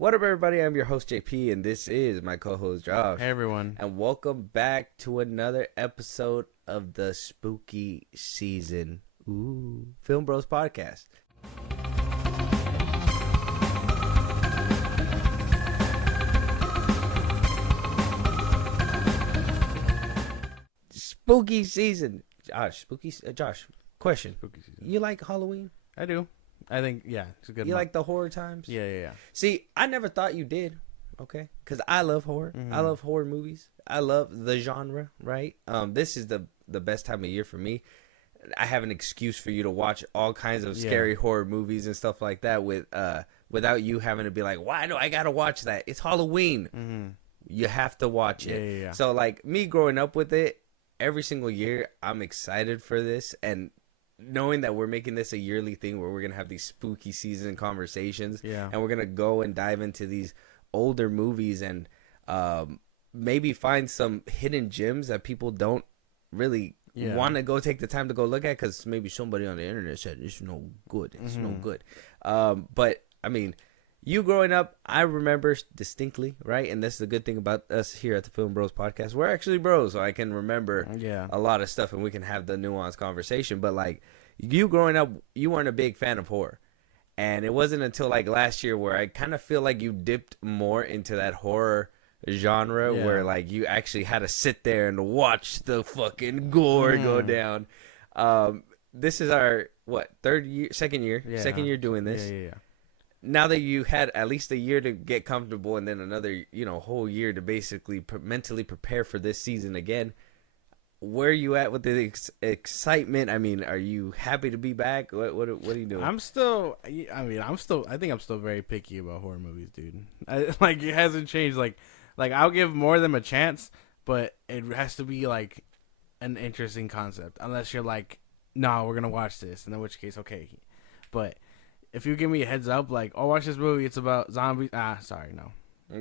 What up, everybody? I'm your host, JP, and this is my co-host, Josh. Hey, everyone. And welcome back to another episode of the spooky season. FilmBros podcast. Spooky season. Josh, question. Spooky season. You like Halloween? I do. I think, yeah, it's a good You month. like the horror times? Yeah. See, I never thought you did, okay? Because I love horror. Mhm. I love horror movies. I love the genre, right? This is the best time of year for me. I have an excuse for you to watch all kinds of scary horror movies and stuff like that without you having to be like, why do I gotta watch that? It's Halloween. Mm-hmm. You have to watch it. Yeah. So, like, me growing up with it, every single year, I'm excited for this. And knowing that we're making this a yearly thing where we're going to have these spooky season conversations. Yeah. And we're going to go and dive into these older movies and maybe find some hidden gems that people don't really want to go take the time to go look at because maybe somebody on the internet said it's no good. It's no good. But, I mean, you growing up, I remember distinctly, right? And this is the good thing about us here at the Film Bros podcast. We're actually bros, so I can remember a lot of stuff and we can have the nuanced conversation. But, like, you growing up, you weren't a big fan of horror. And it wasn't until, like, last year where I kind of feel like you dipped more into that horror genre where, like, you actually had to sit there and watch the fucking gore go down. This is our, second year doing this. Yeah. Now that you had at least a year to get comfortable and then another, whole year to basically mentally prepare for this season again, where are you at with the excitement? I mean, are you happy to be back? What are you doing? I think I'm still very picky about horror movies, dude. Like, it hasn't changed. Like I'll give more of them a chance, but it has to be, like, an interesting concept. Unless you're like, no, we're going to watch this. And in which case, okay. But if you give me a heads up, like, oh, watch this movie, it's about zombies. Sorry, no.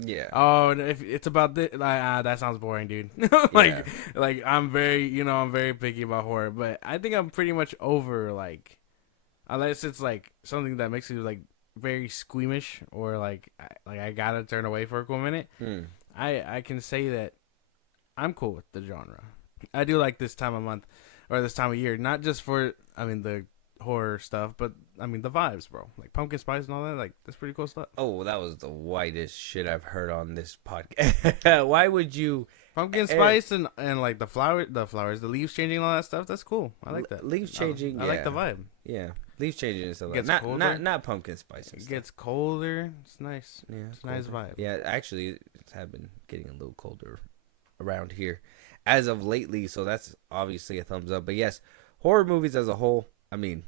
Yeah. Oh, if it's about this, like, that sounds boring, dude. Like I'm very picky about horror, but I think I'm pretty much over, like, unless it's like something that makes you, like, very squeamish or like I gotta turn away for a cool minute. I can say that I'm cool with the genre. I do like this time of month or this time of year, not just for the horror stuff, but the vibes, bro. Like pumpkin spice and all that, like, that's pretty cool stuff. Oh, that was the whitest shit I've heard on this podcast. Why would you? Pumpkin spice and like the flowers, the leaves changing and all that stuff. That's cool. I like that. Leaves changing. I like the vibe. Yeah, leaves changing and stuff. Gets Like colder. Not pumpkin spice. It gets colder. It's nice. Yeah, it's a nice vibe. Yeah, actually, it's have been getting a little colder around here as of lately. So that's obviously a thumbs up. But yes, horror movies as a whole. I mean,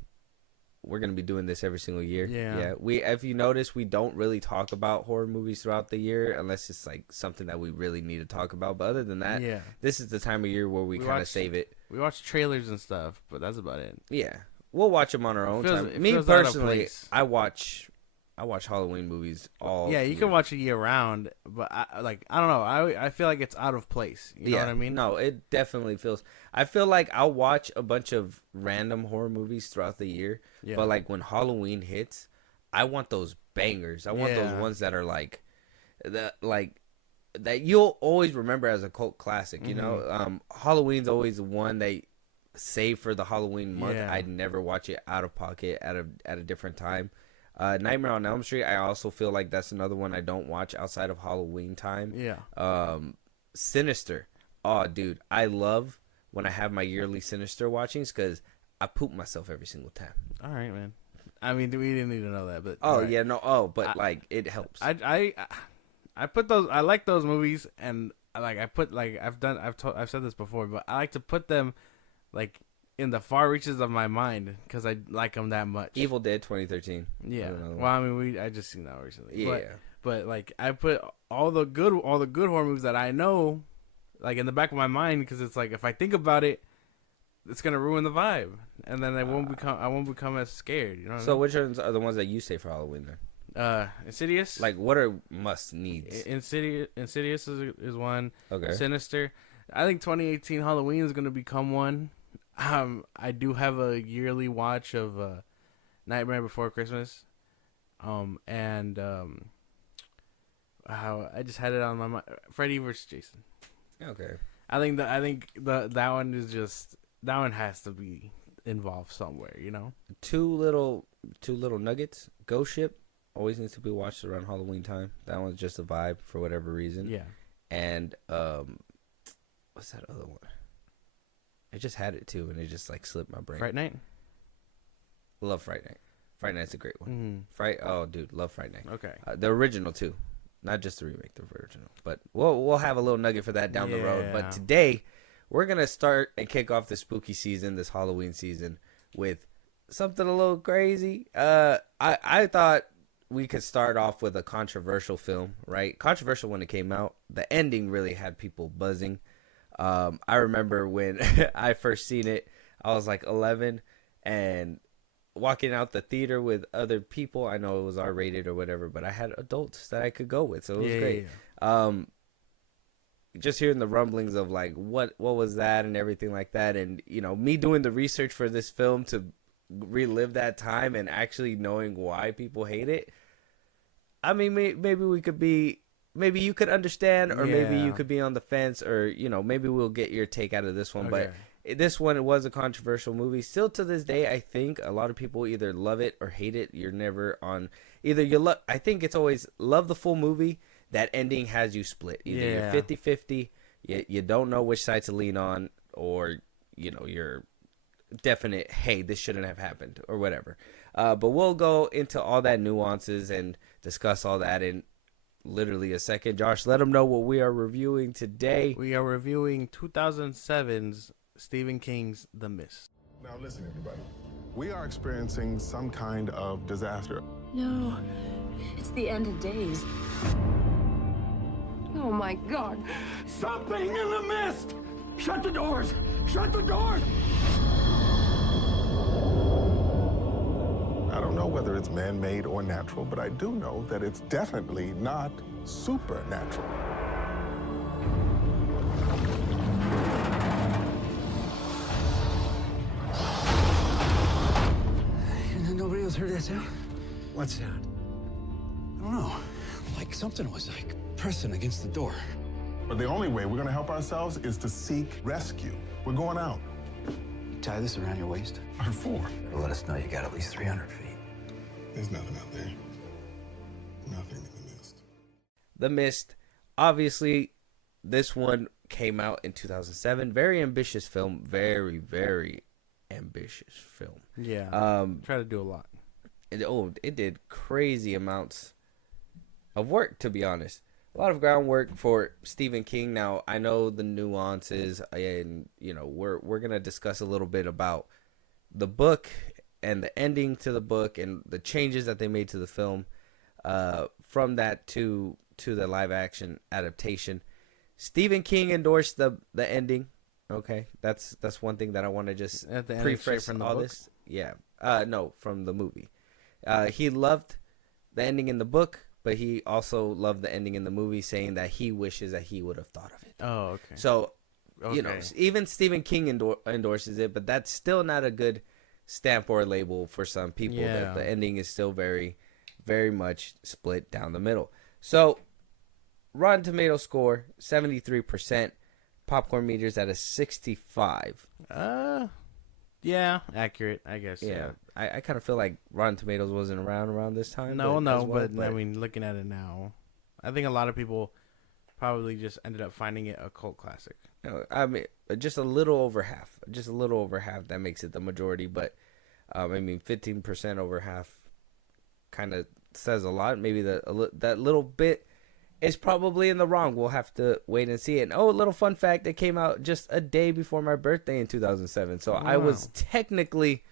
we're gonna be doing this every single year. Yeah. If you notice, we don't really talk about horror movies throughout the year unless it's like something that we really need to talk about. But other than that, this is the time of year where we kind of save it. We watch trailers and stuff, but that's about it. Yeah, we'll watch them on our own time. Me personally, I watch Halloween movies all. Yeah, you can watch it year round, but I don't know. I feel like it's out of place. You know what I mean? No, it definitely feels. I feel like I'll watch a bunch of random horror movies throughout the year, but like when Halloween hits, I want those bangers. I want those ones that are like that you'll always remember as a cult classic. You know, Halloween's always one they save for the Halloween month. I'd never watch it out of pocket at a different time. Nightmare on Elm Street, I also feel like that's another one I don't watch outside of Halloween time. Yeah. Sinister. Oh, dude, I love when I have my yearly Sinister watchings because I poop myself every single time. All right, man. We didn't need to know that, but like it helps. I put those. I like those movies, and I've said this before, but I like to put them like in the far reaches of my mind because I like them that much. Evil Dead 2013. Yeah. Well, I just seen that recently. Yeah. But like I put all the good horror movies that I know, like, in the back of my mind because it's like if I think about it, it's gonna ruin the vibe, and then I won't become as scared. You know. So which ones are the ones that you say for Halloween then? Insidious. Like, what are must needs? Insidious is one. Okay. Sinister. I think 2018 Halloween is gonna become one. I do have a yearly watch of Nightmare Before Christmas, and I just had it on my mind. Freddy versus Jason. Okay. I think that one is just that one has to be involved somewhere. You know. Two little nuggets. Ghost Ship always needs to be watched around Halloween time. That one's just a vibe for whatever reason. Yeah. And what's that other one? I just had it too, and it just like slipped my brain. Fright Night. Love Fright Night. Fright Night's a great one. Mm-hmm. Oh, dude, love Fright Night. Okay. The original too, not just the remake, the original. But we'll have a little nugget for that down the road. But today, we're gonna start and kick off the spooky season, this Halloween season, with something a little crazy. I thought we could start off with a controversial film, right? Controversial when it came out. The ending really had people buzzing. I remember when I first seen it, I was like 11, and walking out the theater with other people. I know it was R-rated or whatever, but I had adults that I could go with, so it was great. Yeah. Just hearing the rumblings of like what was that and everything like that, and you know, me doing the research for this film to relive that time and actually knowing why people hate it. I mean, maybe we could be, maybe you could understand, or maybe you could be on the fence, or you know, maybe we'll get your take out of this one. Okay. But this one, it was a controversial movie. Still to this day, I think a lot of people either love it or hate it. You're never on either. I think it's always love the full movie. That ending has you split. Either you're 50-50, you don't know which side to lean on, or you know, you're definite, hey, this shouldn't have happened, or whatever. But we'll go into all that nuances and discuss all that in literally a second. Josh, let them know what we are reviewing today. We are reviewing 2007's Stephen King's The Mist. Now listen, everybody. We are experiencing some kind of disaster. No, it's the end of days. Oh my God. Something in the mist! Shut the doors! Shut the doors! I don't know whether it's man-made or natural, but I do know that it's definitely not supernatural. Nobody else heard that sound? What sound? I don't know. Like something was like pressing against the door. But the only way we're gonna help ourselves is to seek rescue. We're going out. You tie this around your waist? Or four. It'll let us know you got at least 300 feet. There's nothing out there. Nothing in the mist. The Mist. Obviously, this one came out in 2007. Very ambitious film. Very, very ambitious film. Yeah. Try to do a lot. It did crazy amounts of work, to be honest. A lot of groundwork for Stephen King. Now, I know the nuances, and you know, we're gonna discuss a little bit about the book and the ending to the book and the changes that they made to the film, from that to the live action adaptation. Stephen King endorsed the ending. Okay, that's one thing that I want to just preface from all this. Yeah, no, from the movie. He loved the ending in the book, but he also loved the ending in the movie, saying that he wishes that he would have thought of it. Oh, okay. So, you know, even Stephen King endorses it, but that's still not a good stamp or label for some people. Yeah. That the ending is still very, very much split down the middle. So, Rotten Tomato score 73%. Popcorn meters at a 65. Yeah, accurate, I guess. Yeah. I kind of feel like Rotten Tomatoes wasn't around this time. But I mean, looking at it now, I think a lot of people probably just ended up finding it a cult classic. I mean, just a little over half. That makes it the majority. But, I mean, 15% over half kind of says a lot. Maybe that little bit is probably in the wrong. We'll have to wait and see it. And, a little fun fact, it came out just a day before my birthday in 2007. So I was technically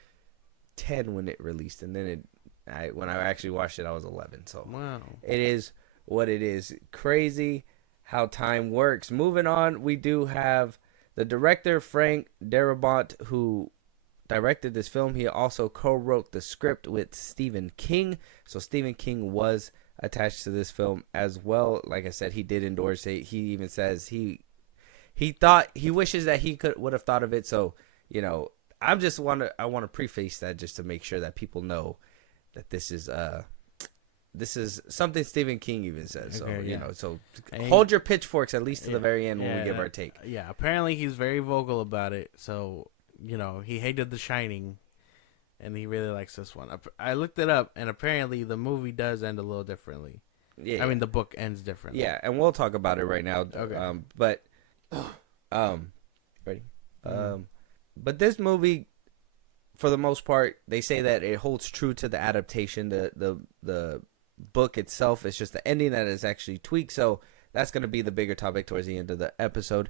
10 when it released. And then when I actually watched it, I was 11. So it is what it is. Crazy how time works. Moving on, we do have the director, Frank Darabont, who directed this film. He also co-wrote the script with Stephen King. So Stephen King was attached to this film as well. Like I said, he did endorse it. He even says he wishes that he would have thought of it. So, you know, I want to preface that just to make sure that people know that this is this is something Stephen King even says. So Okay, you yeah. know, so And hold your pitchforks at least to the very end when we give our take. Yeah, apparently he's very vocal about it. So, you know, he hated The Shining, and he really likes this one. I looked it up, and apparently the movie does end a little differently. Yeah, I mean, the book ends differently. yeah, and we'll talk about it right now. Okay. But ready? But this movie, for the most part, they say that it holds true to the adaptation. The book itself is just the ending that is actually tweaked. So that's going to be the bigger topic towards the end of the episode.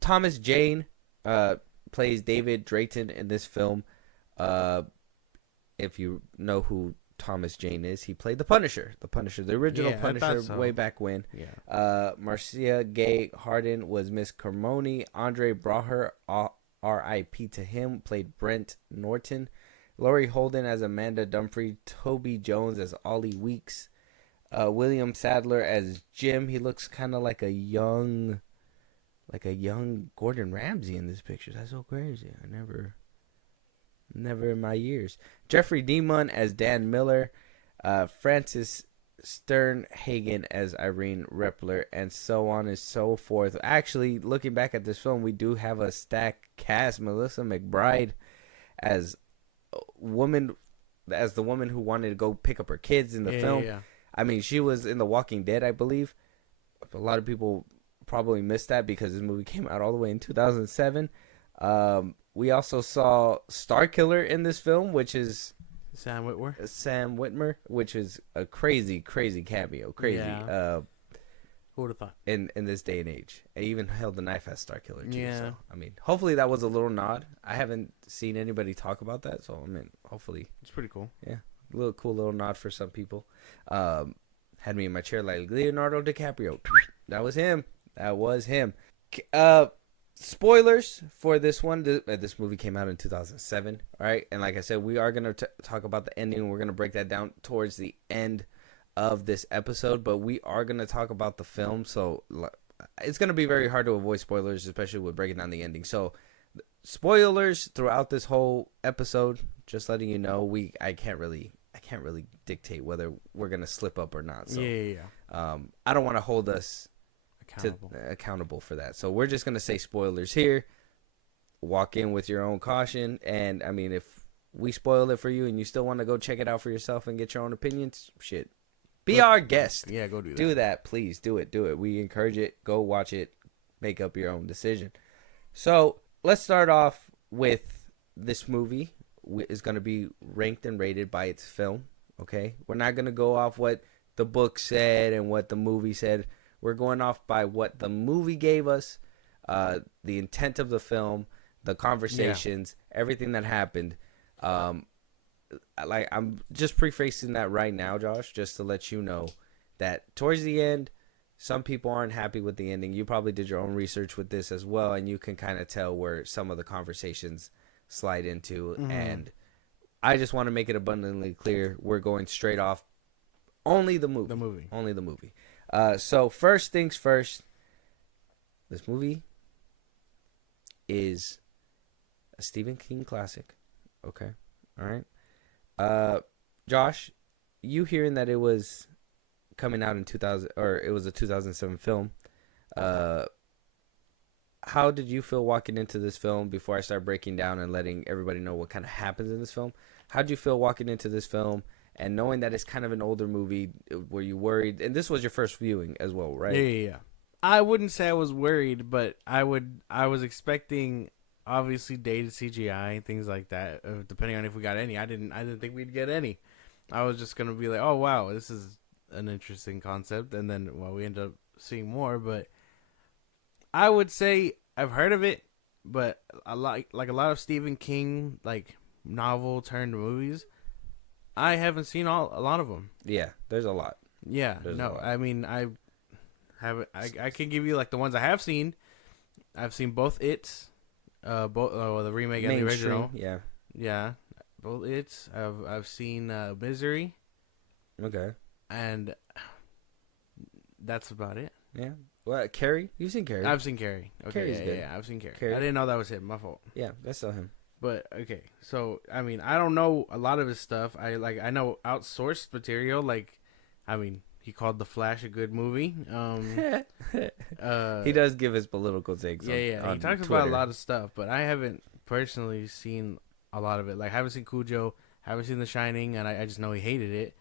Thomas Jane plays David Drayton in this film. If you know who Thomas Jane is, he played the Punisher, the original Punisher way back when. Yeah. Marcia Gay Harden was Miss Carmoni. Andre Braugher, R.I.P. to him, played Brent Norton. Laurie Holden as Amanda Dumfrey. Toby Jones as Ollie Weeks. William Sadler as Jim. He looks kind of like a young Gordon Ramsay in this picture. That's so crazy. I never in my years. Jeffrey Demun as Dan Miller. Francis Sternhagen as Irene Repler, and so on and so forth. Actually, looking back at this film, we do have a stacked cast. Melissa McBride as the woman who wanted to go pick up her kids in the film. Yeah. I mean, she was in The Walking Dead, I believe. A lot of people probably missed that because this movie came out all the way in 2007. We also saw Starkiller in this film, which is Sam Witwer, which is a crazy cameo. Crazy. Yeah. Who would have thought? In this day and age. And even held the knife as Starkiller too. Yeah. So, I mean, hopefully that was a little nod. I haven't seen anybody talk about that, so I mean, hopefully. It's pretty cool. Yeah. Cool little nod for some people. Had me in my chair like Leonardo DiCaprio. That was him. Spoilers for this one. This movie came out in 2007, all right? And like I said, we are going to talk about the ending. We're going to break that down towards the end of this episode, but we are going to talk about the film, so it's going to be very hard to avoid spoilers, especially with breaking down the ending. So spoilers throughout this whole episode, just letting you know, I can't really dictate whether we're going to slip up or not. So I don't want to hold us accountable for that. So we're just going to say spoilers here. Walk in with your own caution. And I mean, if we spoil it for you and you still want to go check it out for yourself and get your own opinions, shit, be our guest. Yeah, go do that. Do that, please. Do it. We encourage it. Go watch it. Make up your own decision. So let's start off with this movie is going to be ranked and rated by its film. Okay. We're not going to go off what the book said and what the movie said. We're going off by what the movie gave us, the intent of the film, the conversations, everything that happened. I'm just prefacing that right now, Josh, just to let you know that towards the end, some people aren't happy with the ending. You probably did your own research with this as well, and you can kind of tell where some of the conversations slide into. Mm-hmm. And I just want to make it abundantly clear, we're going straight off only the movie. Only the movie. So first things first, this movie is a Stephen King classic. Okay. All right. Josh, you hearing that it was coming out in 2000, or it was a 2007 film. How did you feel walking into this film before I start breaking down and letting everybody know what kind of happens in this film? How did you feel walking into this film? And knowing that it's kind of an older movie, were you worried? And this was your first viewing as well, right? Yeah. I wouldn't say I was worried, but I was expecting obviously dated CGI and things like that. Depending on if we got any, I didn't think we'd get any. I was just gonna be like, oh wow, this is an interesting concept, and then we end up seeing more. But I would say I've heard of it, but a lot of Stephen King novel turned movies. I haven't seen a lot of them. Yeah, there's a lot. Yeah, I mean, I can give you the ones I have seen. I've seen both It's, both the remake and the original. Yeah, both It's. I've seen Misery. Okay. And that's about it. Yeah. Well, Carrie, you've seen Carrie. I've seen Carrie. Okay, Carrie's good. Yeah, I've seen Carrie. Carrie. I didn't know that was him. My fault. Yeah, that's still him. But okay, so I mean, I don't know a lot of his stuff. I know outsourced material. I mean, he called The Flash a good movie. He does give his political takes. Yeah. On He talks Twitter. about a lot of stuff, but I haven't personally seen a lot of it. Like, I haven't seen Cujo, haven't seen The Shining, and I just know he hated it.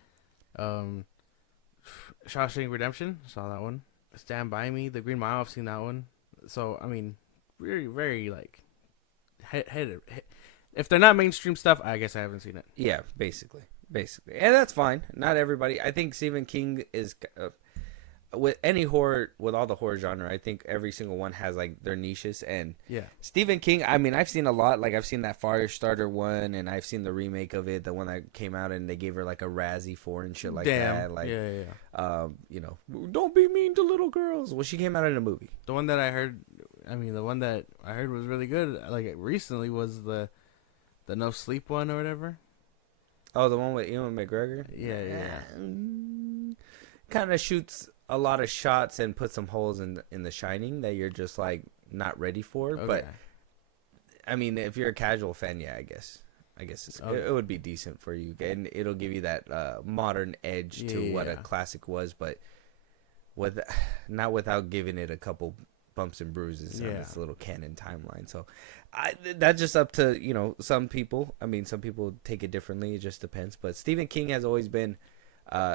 Shawshank Redemption, saw that one. Stand By Me, The Green Mile, I've seen that one. So, I mean, very, very, like, if they're not mainstream stuff, I guess I haven't seen it. Yeah, basically, and that's fine. Not everybody. I think Stephen King is with any horror, with all the horror genre. I think every single one has like their niches, and Yeah. Stephen King. I mean, I've seen a lot. Like I've seen that Firestarter one, and I've seen the remake of it, the one that came out, and they gave her like a Razzie for and shit like that. Like, Yeah. you know, don't be mean to little girls. Well, she came out in a movie. The one that I heard, the one that I heard was really good, like recently, was the No Sleep one or whatever. Oh, the one with Ewan McGregor. Yeah. Kind of shoots a lot of shots and puts some holes in The Shining that you're just like not ready for. Okay. But I mean, if you're a casual fan, yeah, I guess it would be decent for you, and it'll give you that modern edge to what a classic was, but not without giving it a couple bumps and bruises on this little canon timeline. So that's just up to, you know, some people. I mean, some people take it differently. It just depends. But Stephen King has always been,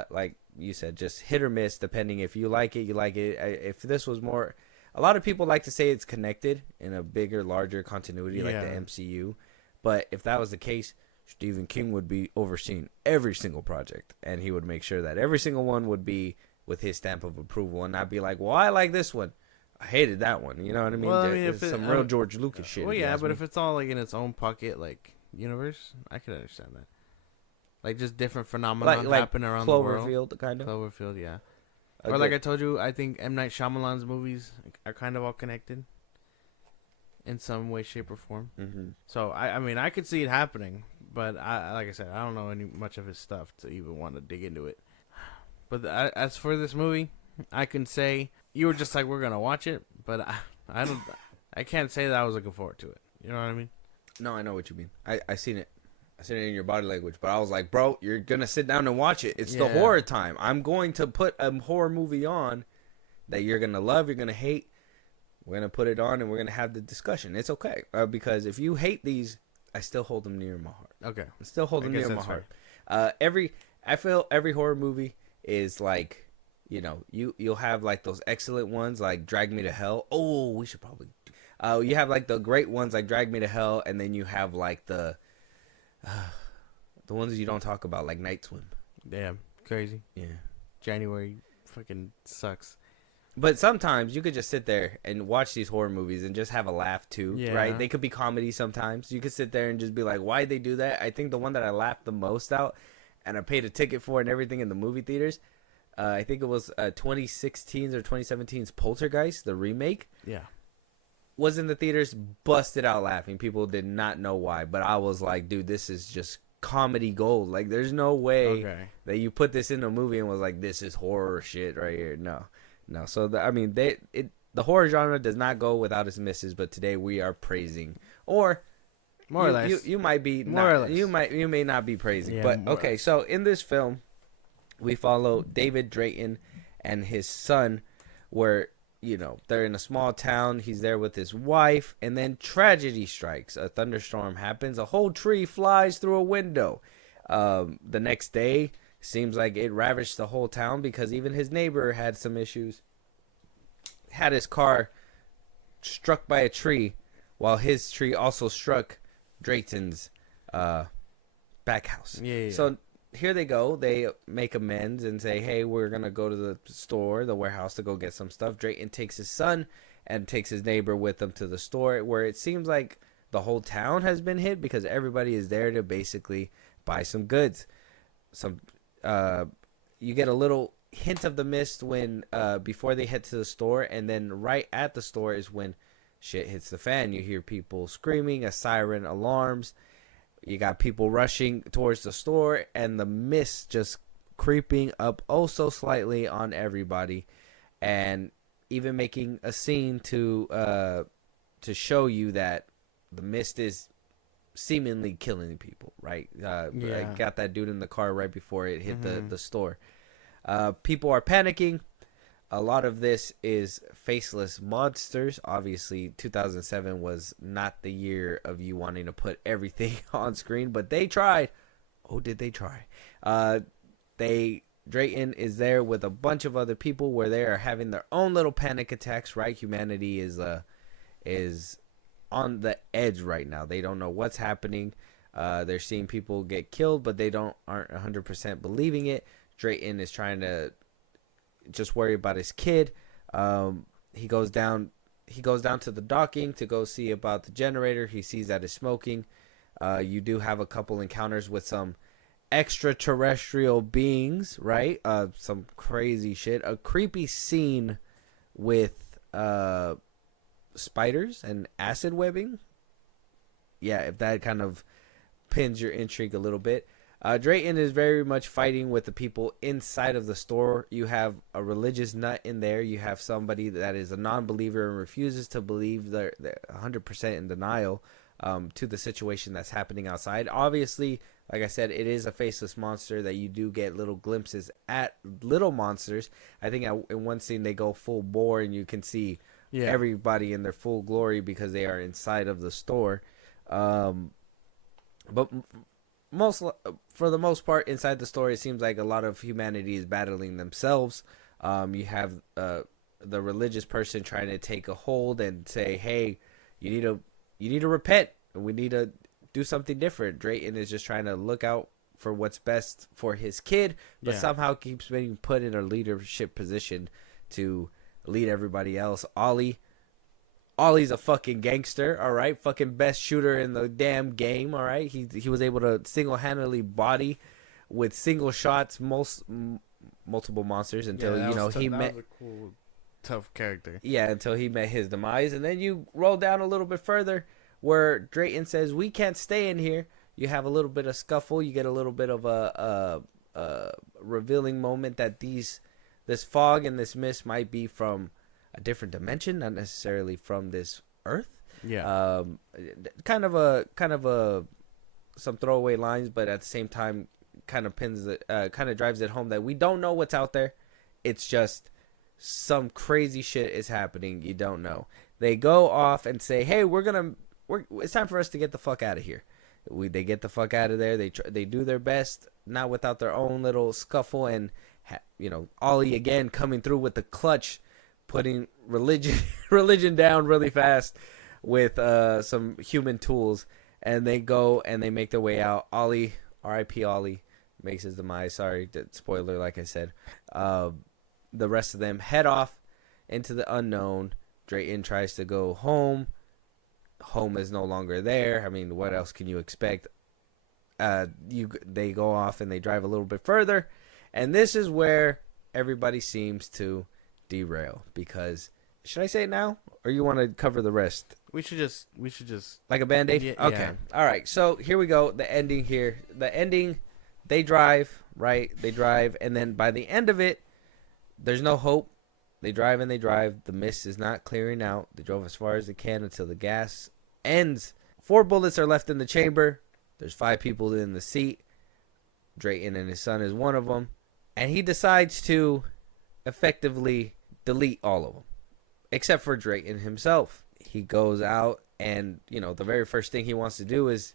like you said, just hit or miss, depending. If you like it, you like it. If this was more, a lot of people like to say it's connected in a bigger, larger continuity like the MCU. But if that was the case, Stephen King would be overseeing every single project, and he would make sure that every single one would be with his stamp of approval, and not be like, well, I like this one, I hated that one. You know what I mean? Well, It's some real George Lucas shit. Well, yeah, but if it's all like in its own pocket, like universe, I could understand that. Like just different phenomena happen around the world. Cloverfield, kind of. Cloverfield, yeah. Or like I told you, I think M. Night Shyamalan's movies are kind of all connected in some way, shape, or form. Mm-hmm. So I mean, I could see it happening, but like I said, I don't know much of his stuff to even want to dig into it. But as for this movie, I can say you were just like, we're gonna watch it, but I can't say that I was looking forward to it. You know what I mean? No, I know what you mean. I seen it. I seen it in your body language, but I was like, bro, you're gonna sit down and watch it. It's the horror time. I'm going to put a horror movie on that you're gonna love, you're gonna hate. We're gonna put it on and we're gonna have the discussion. It's okay, because if you hate these, I still hold them near my heart. Okay, I still hold them near my heart. I feel every horror movie is like, you know, you'll have like those excellent ones like Drag Me to Hell. Oh, we should probably you have like the great ones like Drag Me to Hell, and then you have like the ones you don't talk about like Night Swim. Damn, crazy. Yeah, January fucking sucks. But sometimes you could just sit there and watch these horror movies and just have a laugh too, right? They could be comedy sometimes. You could sit there and just be like, why'd they do that? I think the one that I laughed the most out and I paid a ticket for and everything in the movie theaters, I think it was 2016's or 2017's Poltergeist, the remake. Yeah. Was in the theaters, busted out laughing. People did not know why, but I was like, dude, this is just comedy gold. Like, there's no way that you put this in a movie and was like, this is horror shit right here. No. So the horror genre does not go without its misses, but today we are praising, or more or less. You might be more or less. You may not be praising, Yeah, but okay. So in this film, we follow David Drayton and his son, where, you know, they're in a small town. He's there with his wife, and then tragedy strikes. A thunderstorm happens. A whole tree flies through a window. The next day, seems like it ravaged the whole town because even his neighbor had some issues. Had his car struck by a tree, while his tree also struck Drayton's back house. Yeah. So here they go. They make amends and say, hey, we're going to go to the store, the warehouse, to go get some stuff. Drayton takes his son and takes his neighbor with him to the store, where it seems like the whole town has been hit because everybody is there to basically buy some goods. You get a little hint of the mist when before they head to the store, and then right at the store is when shit hits the fan. You hear people screaming, a siren, alarms. You got people rushing towards the store, and the mist just creeping up oh so slightly on everybody, and even making a scene to show you that the mist is seemingly killing people, right? Got that dude in the car right before it hit the store. People are panicking. A lot of this is faceless monsters. Obviously, 2007 was not the year of you wanting to put everything on screen, but they tried. Oh, did they try? Drayton is there with a bunch of other people where they are having their own little panic attacks, right? Humanity is on the edge right now. They don't know what's happening. They're seeing people get killed, but they aren't 100% believing it. Drayton is trying to just worry about his kid. He goes down to the docking to go see about the generator. He sees that it's smoking. You do have a couple encounters with some extraterrestrial beings, right? Some crazy shit. A creepy scene with spiders and acid webbing. Yeah, if that kind of pins your intrigue a little bit. Drayton is very much fighting with the people inside of the store. You have a religious nut in there. You have somebody that is a non-believer and refuses to believe. They're 100% in denial to the situation that's happening outside. Obviously, like I said, it is a faceless monster that you do get little glimpses at little monsters. I think in one scene they go full bore and you can see everybody in their full glory because they are inside of the store. But for the most part, inside the story, it seems like a lot of humanity is battling themselves. You have the religious person trying to take a hold and say, "Hey, you need to repent. We need to do something different." Drayton is just trying to look out for what's best for his kid, but somehow keeps being put in a leadership position to lead everybody else. Ollie's a fucking gangster, all right? Fucking best shooter in the damn game, all right? He was able to single-handedly body with single shots multiple monsters until he met. Was a cool, tough character. Yeah, until he met his demise, and then you roll down a little bit further where Drayton says, "We can't stay in here." You have a little bit of scuffle. You get a little bit of a revealing moment that this fog and this mist might be from a different dimension, not necessarily from this Earth. Yeah. Kind of some throwaway lines, but at the same time, kind of drives it home that we don't know what's out there. It's just some crazy shit is happening. You don't know. They go off and say, "Hey, it's time for us to get the fuck out of here." They get the fuck out of there. They do their best, not without their own little scuffle, and Ollie again coming through with the clutch, putting religion down really fast with some human tools, and they go and they make their way out. Ollie, R.I.P. Ollie, makes his demise. Sorry, spoiler, like I said. The rest of them head off into the unknown. Drayton tries to go home. Home is no longer there. I mean, what else can you expect? They go off and they drive a little bit further, and this is where everybody seems to derail, because should I say it now or you want to cover the rest? We should just like a band-aid. Yeah, okay. All right, so here we go. The ending, they drive, right? They drive, and then by the end of it, there's no hope. They drive and they drive. The mist is not clearing out. They drove as far as they can until the gas ends. 4 bullets are left in the chamber. There's 5 people in the seat. Drayton and his son is one of them, and he decides to effectively delete all of them, except for Drayton himself. He goes out, and the very first thing he wants to do is,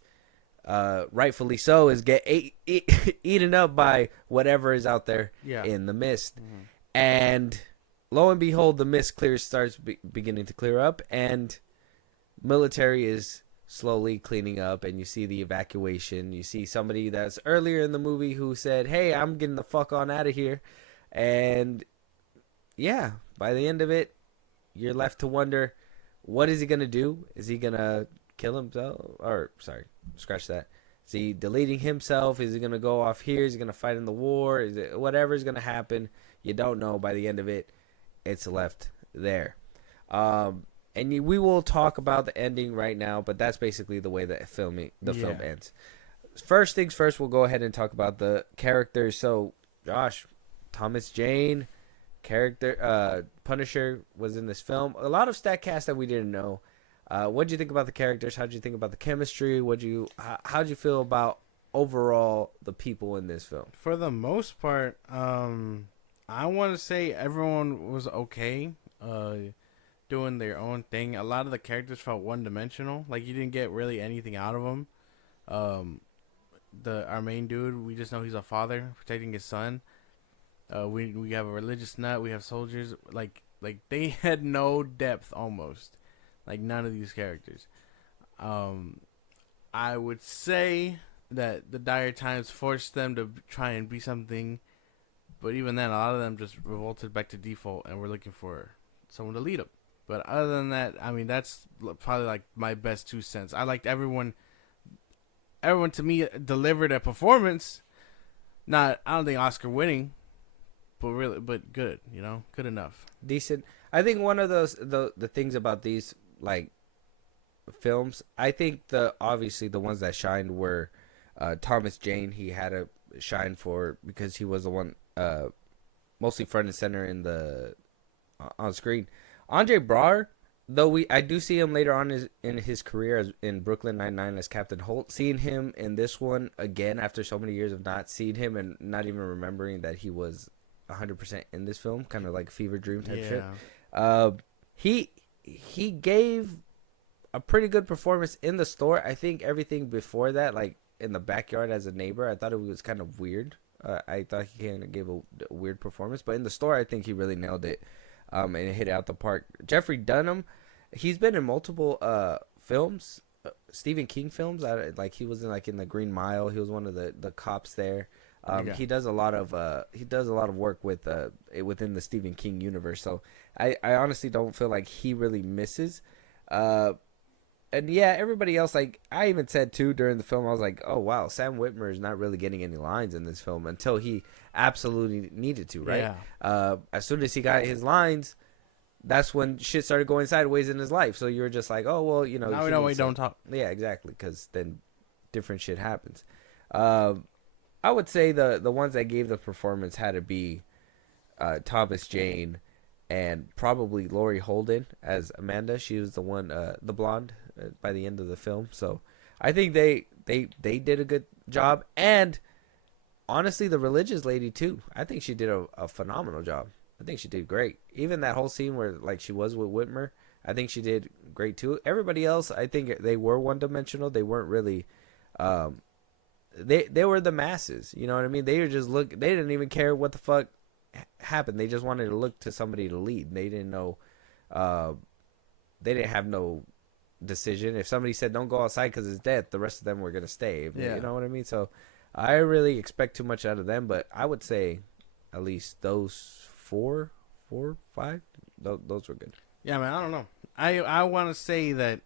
rightfully so, is get eaten up by whatever is out there in the mist. Mm-hmm. And lo and behold, the mist starts beginning to clear up, and military is slowly cleaning up, and you see the evacuation. You see somebody that's earlier in the movie who said, "Hey, I'm getting the fuck on out of here," and yeah, by the end of it, you're left to wonder, what is he going to do? Is he going to kill himself? Or, sorry, scratch that. Is he deleting himself? Is he going to go off here? Is he going to fight in the war? Is it whatever is going to happen? You don't know. By the end of it, it's left there. And we will talk about the ending right now, but that's basically the way that film ends. First things first, we'll go ahead and talk about the characters. So, Josh, Thomas Jane, character, Punisher was in this film. A lot of stat cast that we didn't know. What did you think about the characters? How did you think about the chemistry? How did you feel about overall the people in this film? For the most part, I want to say everyone was okay, doing their own thing. A lot of the characters felt one dimensional. Like you didn't get really anything out of them. Our main dude, we just know he's a father protecting his son. We have a religious nut. We have soldiers. Like they had no depth almost. Like none of these characters. I would say that the dire times forced them to try and be something, but even then, a lot of them just revolted back to default, and we're looking for someone to lead them. But other than that, I mean, that's probably like my best 2 cents. I liked everyone. Everyone to me delivered a performance. I don't think Oscar winning, but good. You know, good enough. Decent. I think one of the things about these like films, I think obviously the ones that shined were Thomas Jane. He had a shine for because he was the one mostly front and center on screen. Andre Braugher, though I do see him later on in his career in Brooklyn Nine-Nine as Captain Holt. Seeing him in this one again after so many years of not seeing him and not even remembering that he was 100% in this film, kind of like fever dream type shit. He gave a pretty good performance in the store. I think everything before that, like in the backyard as a neighbor, I thought it was kind of weird. I thought he kind of gave a weird performance, but in the store, I think he really nailed it and hit it out the park. Jeffrey Dunham, he's been in multiple films, Stephen King films. Like he was in the Green Mile. He was one of the cops there. He does a lot of work within the Stephen King universe. So I honestly don't feel like he really misses. And yeah, everybody else, like I even said too during the film, I was like, oh wow, Sam Witwer is not really getting any lines in this film until he absolutely needed to, right? Yeah. As soon as he got his lines, that's when shit started going sideways in his life. So you were just like, oh well, you know. Now we know we don't talk. Yeah, exactly, because then different shit happens. I would say the ones that gave the performance had to be Thomas Jane and probably Laurie Holden as Amanda. She was the one, the blonde, by the end of the film. So I think they did a good job. And honestly, the religious lady too. I think she did a phenomenal job. I think she did great. Even that whole scene where like she was with Whitmer, I think she did great too. Everybody else, I think they were one dimensional. They weren't really. They were the masses. You know what I mean? They were just They didn't even care what the fuck happened. They just wanted to look to somebody to lead. They didn't know. They didn't have no decision. If somebody said don't go outside because it's death, the rest of them were gonna stay. Yeah. You know what I mean? So I really expect too much out of them, but I would say at least those four, five, those were good. Yeah, man. I don't know. I want to say that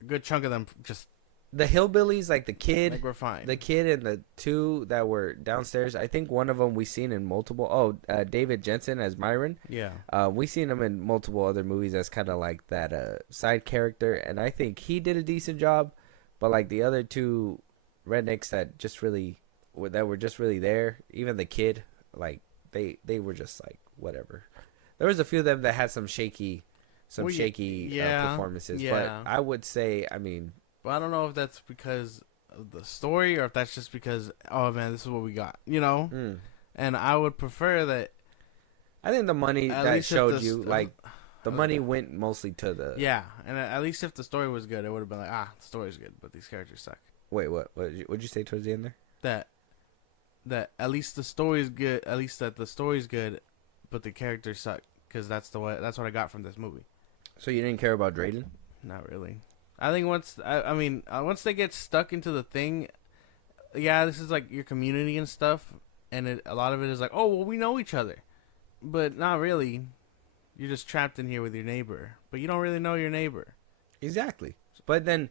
a good chunk of them just. The hillbillies, like the kid, like we're fine. The kid and the two that were downstairs. I think one of them we seen in multiple. David Jensen as Myron. Yeah, we seen him in multiple other movies as kind of like that side character, and I think he did a decent job. But like the other two rednecks that were just really there, even the kid, like they were just like whatever. There was a few of them that had some shaky performances, but I would say, I mean. But I don't know if that's because of the story or if that's just because, oh man, this is what we got, you know? And I would prefer that. I think the money that showed you, like, the money went mostly to the. Yeah, and at least if the story was good, it would have been like, the story's good, but these characters suck. Wait, what? What'd you say towards the end there? That at least the story's good, at least that the story's good, but the characters suck, because that's what I got from this movie. So you didn't care about Drayden? Not really. I think once they get stuck into the thing, yeah, this is like your community and stuff, and a lot of it is like, oh, well, we know each other, but not really. You're just trapped in here with your neighbor, but you don't really know your neighbor. Exactly. But then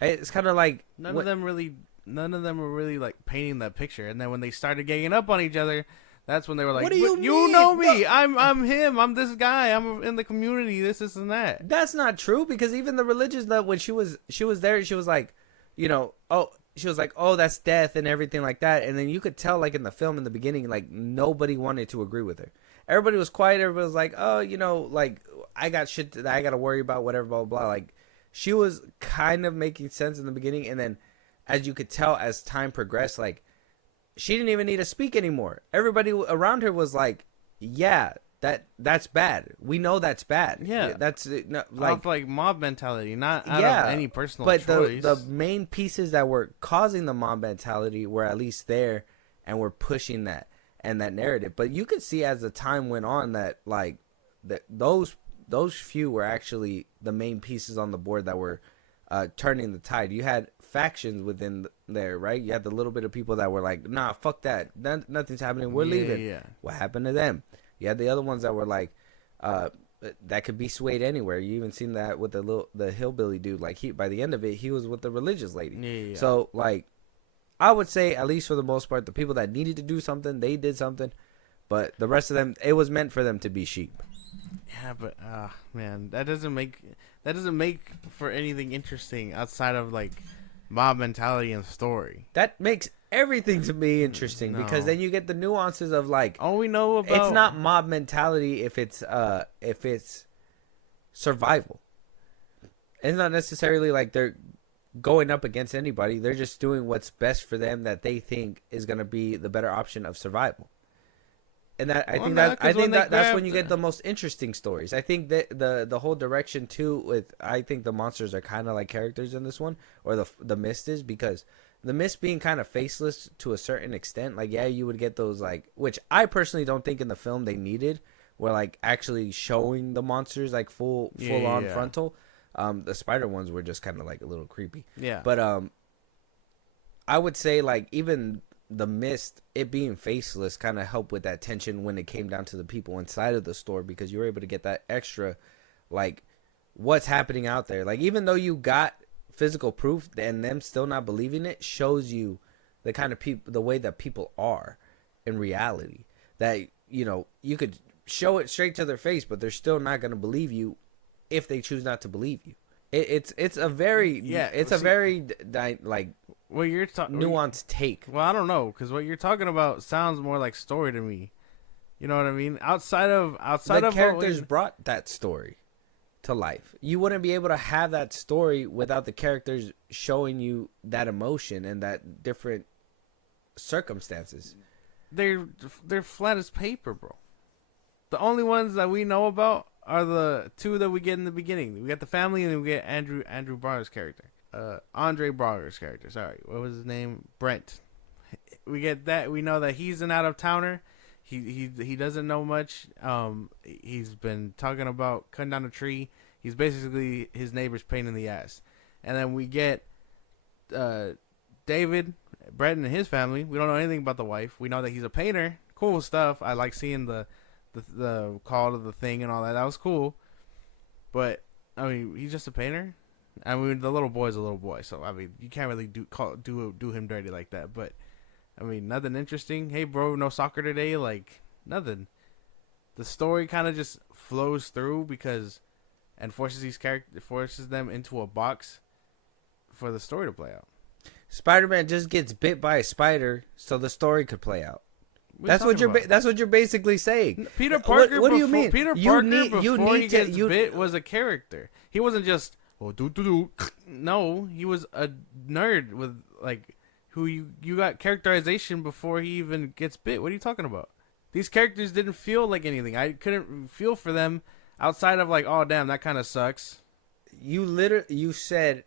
it's kind of like none of them were really like painting that picture, and then when they started ganging up on each other. That's when they were like, "What do you mean? You know me. I'm him. I'm this guy. I'm in the community. This and that." That's not true because even the religious nut, when she was there, she was like, you know, oh, that's death and everything like that. And then you could tell, like in the film in the beginning, like nobody wanted to agree with her. Everybody was quiet. Everybody was like, oh, you know, like I got shit that I got to worry about, whatever, blah, blah, blah. Like she was kind of making sense in the beginning, and then as you could tell as time progressed, like. She didn't even need to speak anymore. Everybody around her was like, yeah, that's bad. We know that's bad. Yeah. That's like mob mentality, not out yeah, of any personal but choice. the main pieces that were causing the mob mentality were at least there, and were pushing that and that narrative. But you could see as the time went on that like that those few were actually the main pieces on the board that were turning the tide. You had factions within there, right? You had the little bit of people that were like, nah, fuck that, nothing's happening, we're leaving. Yeah. What happened to them? You had the other ones that were like, that could be swayed anywhere. You even seen that with the hillbilly dude. Like by the end of it, he was with the religious lady. Yeah. So like, I would say at least for the most part, the people that needed to do something, they did something. But the rest of them, it was meant for them to be sheep. Yeah, but man, that doesn't make for anything interesting outside of like mob mentality and story. That makes everything to be interesting because then you get the nuances of like, all we know about it's not mob mentality if it's survival. It's not necessarily like they're going up against anybody. They're just doing what's best for them that they think is going to be the better option of survival. And that I think that's when you get the most interesting stories. I think that the whole direction too with I think the monsters are kind of like characters in this one, or the Mist is, because the Mist being kind of faceless to a certain extent. Like, yeah, you would get those like, which I personally don't think in the film they needed, were like actually showing the monsters like full on frontal. The spider ones were just kind of like a little creepy. Yeah. But I would say like even the Mist, it being faceless, kind of helped with that tension when it came down to the people inside of the store, because you were able to get that extra, like, what's happening out there. Like, even though you got physical proof and them still not believing it, shows you the kind of people, the way that people are in reality. That, you know, you could show it straight to their face, but they're still not going to believe you if they choose not to believe you. It's a very like what you're nuanced take. Well, I don't know, because what you're talking about sounds more like story to me. You know what I mean? Outside of the characters brought that story to life. You wouldn't be able to have that story without the characters showing you that emotion and that different circumstances. They're flat as paper, bro. The only ones that we know about are the two that we get in the beginning. We got the family, and then we get Andrew Brauer's character. Andre Brauer's character. Sorry, what was his name? Brent. We get that. We know that he's an out-of-towner. He doesn't know much. He's been talking about cutting down a tree. He's basically his neighbor's pain in the ass. And then we get David, Brent, and his family. We don't know anything about the wife. We know that he's a painter. Cool stuff. I like seeing the call to the thing and all that. That was cool. But I mean, he's just a painter. I mean, the little boy's a little boy, so I mean, you can't really do him dirty like that. But I mean, nothing interesting. Hey, bro, no soccer today. Like, nothing. The story kind of just flows through because, and forces them into a box for the story to play out. Spider-Man just gets bit by a spider so the story could play out. That's what you're basically saying. Peter Parker. What do you mean? Peter Parker before he gets bit was a character. He wasn't just No, he was a nerd with like who you got characterization before he even gets bit. What are you talking about? These characters didn't feel like anything. I couldn't feel for them outside of like, oh damn, that kind of sucks. You said,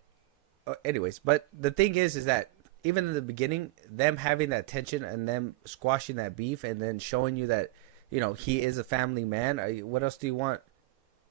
anyways. But the thing is that even in the beginning, them having that tension and them squashing that beef and then showing you that, you know, he is a family man. What else do you want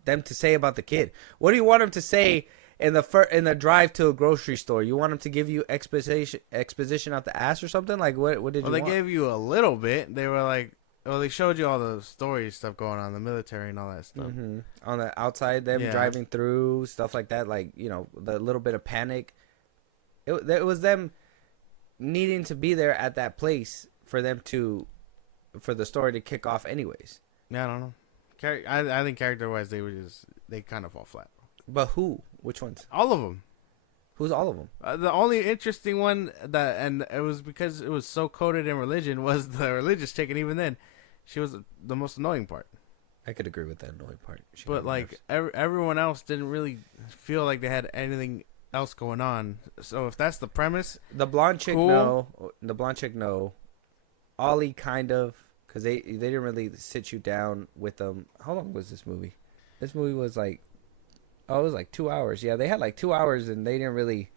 them to say about the kid? What do you want them to say in the drive to a grocery store? You want them to give you exposition out the ass or something? Like what did you want? Well, they gave you a little bit. They were like, well, they showed you all the story stuff going on, the military and all that stuff. Mm-hmm. On the outside, them driving through, stuff like that. Like, you know, the little bit of panic. It was them needing to be there at that place for the story to kick off anyways. Yeah, I don't know. I think character-wise, they kind of fall flat. But who? Which ones? All of them. Who's all of them? The only interesting one and it was because it was so coded in religion, was the religious chick, and even then, she was the most annoying part. I could agree with that annoying part. But like everyone else didn't really feel like they had anything else going on. So if that's the premise, the blonde chick, cool. no. The blonde chick, no. Ollie, kind of. because they didn't really sit you down with them. How long was this movie? This movie was like, oh, it was like 2 hours. Yeah, they had like 2 hours, and they didn't really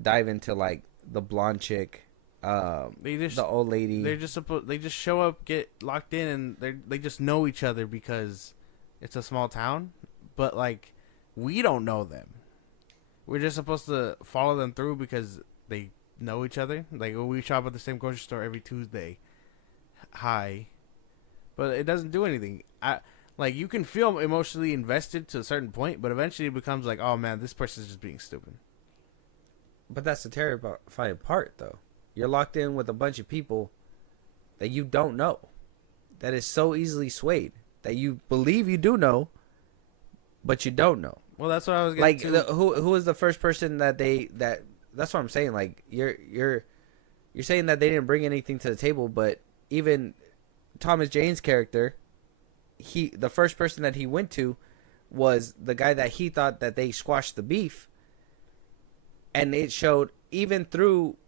dive into like the blonde chick, the old lady. They just show up, get locked in, and they just know each other because it's a small town. But like, we don't know them. We're just supposed to follow them through because they know each other. Like, we shop at the same grocery store every Tuesday. Hi. But it doesn't do anything. Like, you can feel emotionally invested to a certain point, but eventually it becomes like, oh man, this person's just being stupid. But that's the terrifying part, though. You're locked in with a bunch of people that you don't know, that is so easily swayed, that you believe you do know, but you don't know. Well, that's what I was getting like. Who was the first person that that's what I'm saying. Like, you're saying that they didn't bring anything to the table, but even Thomas Jane's character, the first person that he went to was the guy that he thought that they squashed the beef, and it showed even through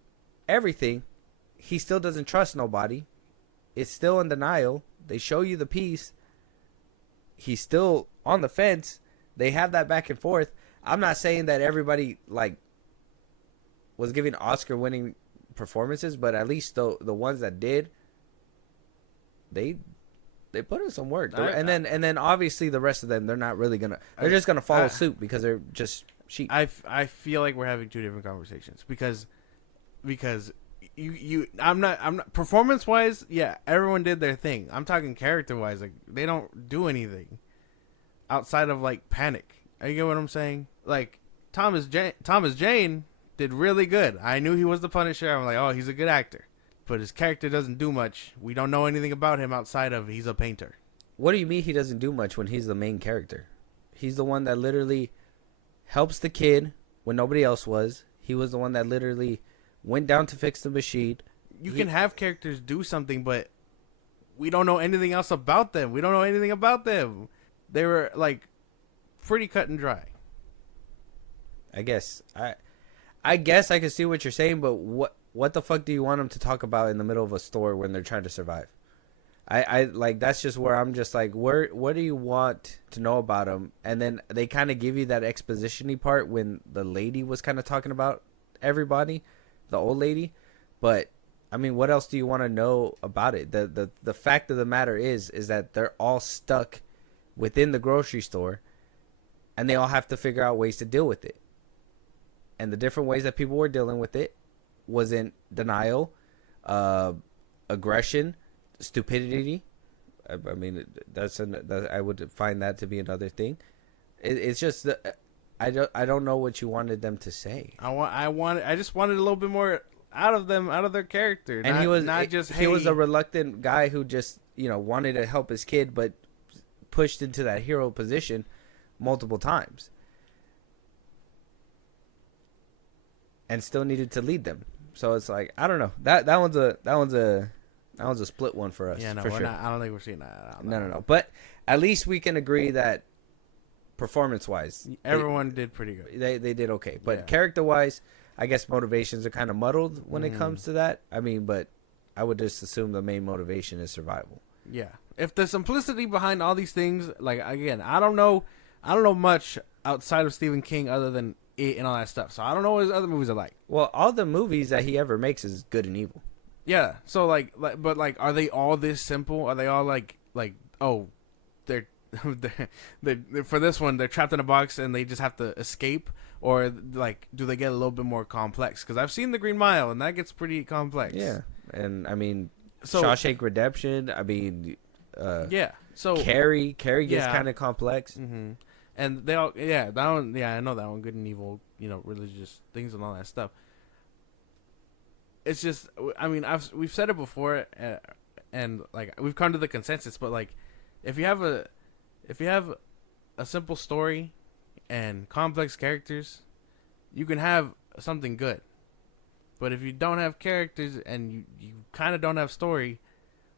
everything, he still doesn't trust nobody. It's still in denial. They show you the piece. He's still on the fence. They have that back and forth. I'm not saying that everybody like was giving Oscar-winning performances, but at least the ones that did, they put in some work. And then obviously the rest of them, they're not really gonna. They're just gonna follow suit because they're just sheep. I feel like we're having two different conversations because I'm not performance wise. Yeah, everyone did their thing. I'm talking character wise. Like, they don't do anything outside of like panic. You get what I'm saying? Like, Thomas Jane did really good. I knew he was the Punisher. I'm like, oh, he's a good actor, but his character doesn't do much. We don't know anything about him outside of he's a painter. What do you mean he doesn't do much when he's the main character? He's the one that literally helps the kid when nobody else was. He was the one that literally went down to fix the machine. You can have characters do something, but we don't know anything else about them. We don't know anything about them. They were like pretty cut and dry. I guess I guess I can see what you're saying, but what the fuck do you want them to talk about in the middle of a store when they're trying to survive? I like, that's just where I'm just like, what do you want to know about them? And then they kind of give you that exposition-y part when the lady was kind of talking about everybody, the old lady. But I mean, what else do you want to know about it? The fact of the matter is that they're all stuck within the grocery store, and they all have to figure out ways to deal with it. And the different ways that people were dealing with it was in denial, aggression, stupidity. I mean, I would find that to be another thing. It's just I don't know what you wanted them to say. I just wanted a little bit more out of them, out of their character. And he was a reluctant guy who just, wanted to help his kid, but pushed into that hero position multiple times, and still needed to lead them. So it's like, I don't know. That one's a split one for us. Yeah, no, for we're sure. not. I don't think we're seeing that. No. But at least we can agree that performance-wise, everyone did pretty good. They did okay. But character-wise, I guess motivations are kind of muddled when it comes to that. I mean, but I would just assume the main motivation is survival. Yeah. If the simplicity behind all these things, like, again, I don't know much outside of Stephen King other than It and all that stuff. So I don't know what his other movies are like. Well, all the movies that he ever makes is good and evil. Yeah. So but are they all this simple? Are they all like oh, they're for this one they're trapped in a box and they just have to escape, or like do they get a little bit more complex? Because I've seen The Green Mile and that gets pretty complex. Yeah, and I mean, Shawshank Redemption. I mean, yeah. So Carrie gets kind of complex. Mm-hmm. And they all, that one, I know that one, good and evil, religious things and all that stuff. It's just, I mean, we've said it before, and like we've come to the consensus. But like, if you have a simple story and complex characters, you can have something good. But if you don't have characters and you kind of don't have story,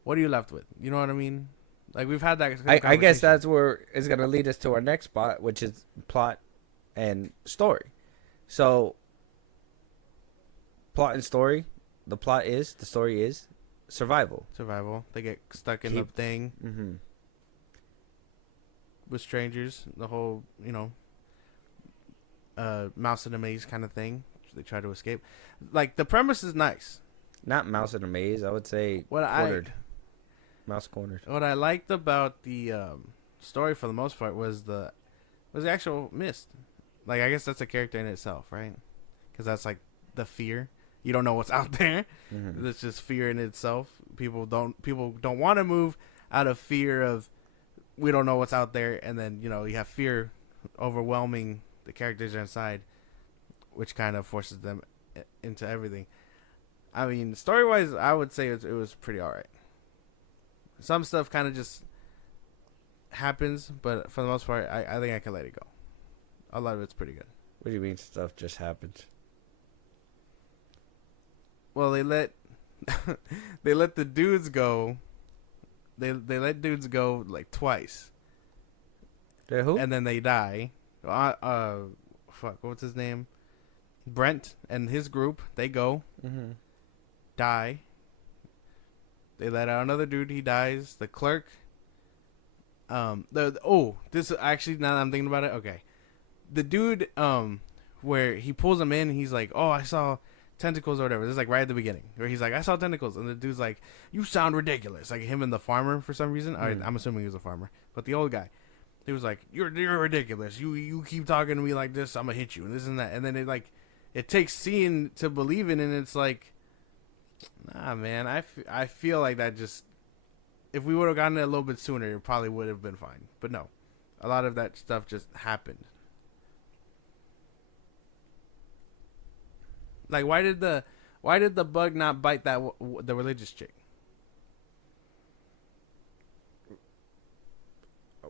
what are you left with? You know what I mean? Like, we've had that. I guess that's where it's going to lead us to our next spot, which is plot and story. So, plot and story. The story is survival. They get stuck in the thing Mm-hmm. with strangers. The whole, mouse in a maze kind of thing. They try to escape. Like, the premise is nice. Not mouse in a maze. I would say cornered. Mouse cornered. What I liked about the story for the most part was the actual mist. Like, I guess that's a character in itself, right? Because that's like the fear. You don't know what's out there. Mm-hmm. It's just fear in itself. People don't want to move out of fear of we don't know what's out there, and then you have fear overwhelming the characters inside, which kind of forces them into everything. I mean, story wise, I would say it was pretty alright. Some stuff kind of just happens, but for the most part, I think I can let it go. A lot of it's pretty good. What do you mean stuff just happens? Well, they let the dudes go. They let dudes go like twice. Who? And then they die. Fuck, what's his name? Brent and his group. They go, die. They let out another dude. He dies. The clerk. This actually, now that I'm thinking about it, okay. The dude, where he pulls him in, he's like, "Oh, I saw tentacles or whatever." This is like right at the beginning, where he's like, "I saw tentacles," and the dude's like, "You sound ridiculous." Like him and the farmer for some reason. I'm assuming he was a farmer, but the old guy, he was like, "You're ridiculous. You keep talking to me like this, I'm gonna hit you," and this and that. And then it takes seeing to believe in, and it's like, nah, man. I feel like that just, if we would have gotten it a little bit sooner, it probably would have been fine. But no, a lot of that stuff just happened. Like, why did the bug not bite the religious chick? I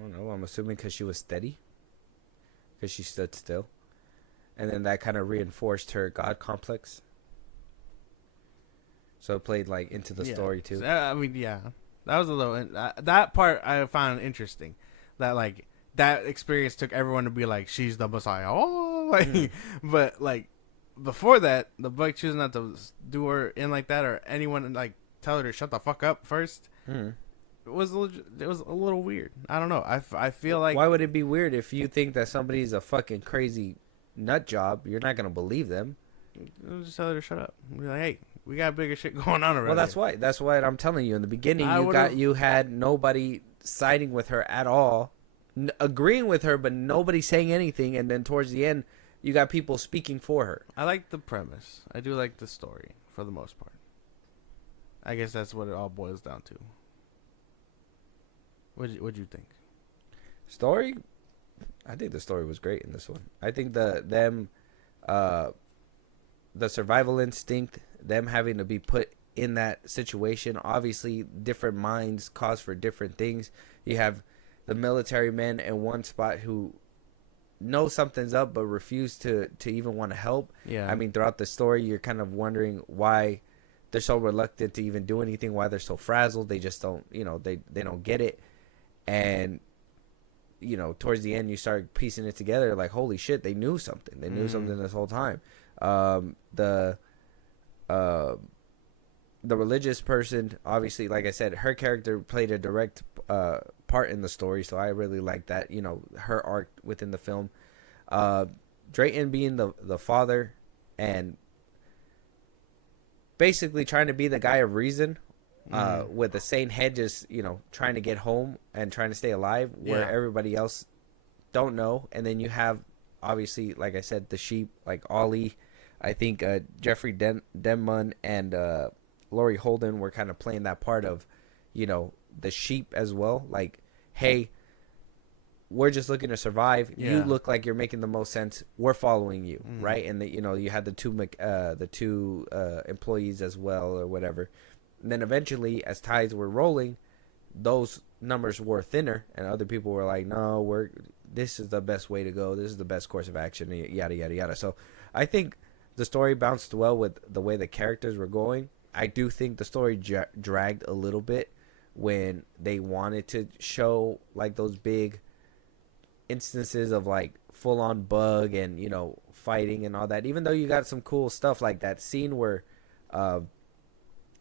don't know. I'm assuming because she was steady. Because she stood still. And then that kind of reinforced her God complex. So it played like into the story too. I mean, yeah, that was a little. That part I found interesting. That like that experience took everyone to be like, she's the Messiah. Oh, like, but like before that, the bug choosing not to do her in like that, or anyone like tell her to shut the fuck up first. It was a little weird. I don't know. I feel like, why would it be weird if you think that somebody's a fucking crazy nut job? You're not gonna believe them. Just tell her to shut up. Be like, hey, we got bigger shit going on already. Well, that's why I'm telling you in the beginning. You had nobody siding with her at all, agreeing with her, but nobody saying anything. And then towards the end, you got people speaking for her. I like the premise. I do like the story for the most part. I guess that's what it all boils down to. What'd you think? Story? I think the story was great in this one. I think the survival instinct, them having to be put in that situation. Obviously, different minds cause for different things. You have the military men in one spot who know something's up but refuse to even want to help. Yeah. I mean, throughout the story, you're kind of wondering why they're so reluctant to even do anything, why they're so frazzled. They just don't, they don't get it. And, towards the end, you start piecing it together like, holy shit, they knew something. They knew something this whole time. The religious person, obviously, like I said, her character played a direct part in the story, so I really like that, her arc within the film. Drayton being the father and basically trying to be the guy of reason, with a sane head, just trying to get home and trying to stay alive, where everybody else don't know. And then you have, obviously, like I said, the sheep, like Ollie. I think Jeffrey Denman and Laurie Holden were kind of playing that part of, the sheep as well. Like, hey, we're just looking to survive. Yeah. You look like you're making the most sense. We're following you, right? And you had the two employees as well, or whatever. And then eventually, as tides were rolling, those numbers were thinner, and other people were like, "No, this is the best way to go. This is the best course of action." Yada yada yada. So, I think the story bounced well with the way the characters were going. I do think the story dragged a little bit when they wanted to show like those big instances of like full on bug and fighting and all that. Even though you got some cool stuff like that scene where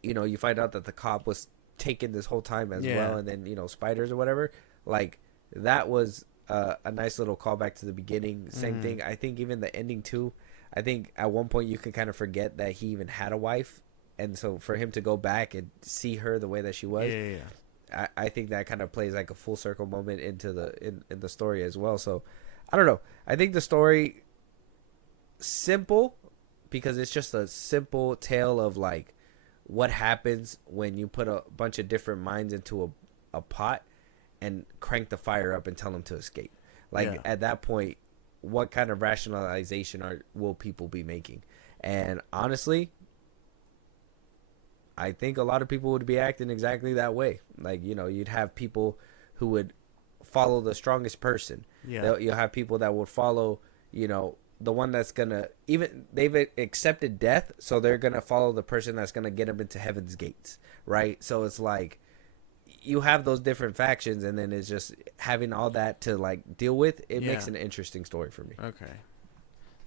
you find out that the cop was taken this whole time as well, and then spiders or whatever. Like that was a nice little callback to the beginning. Same thing. I think even the ending too. I think at one point you can kind of forget that he even had a wife, and so for him to go back and see her the way that she was, I think that kind of plays like a full circle moment into in the story as well. So I don't know. I think the story simple because it's just a simple tale of like what happens when you put a bunch of different minds into a pot and crank the fire up and tell them to escape. Like at that point, what kind of rationalization will people be making? And honestly, I think a lot of people would be acting exactly that way. Like, you'd have people who would follow the strongest person. Yeah. You'll have people that would follow, the one that's going to, even they've accepted death, so they're going to follow the person that's going to get them into heaven's gates, right? So it's like, you have those different factions, and then it's just having all that to like deal with. It makes an interesting story for me. Okay,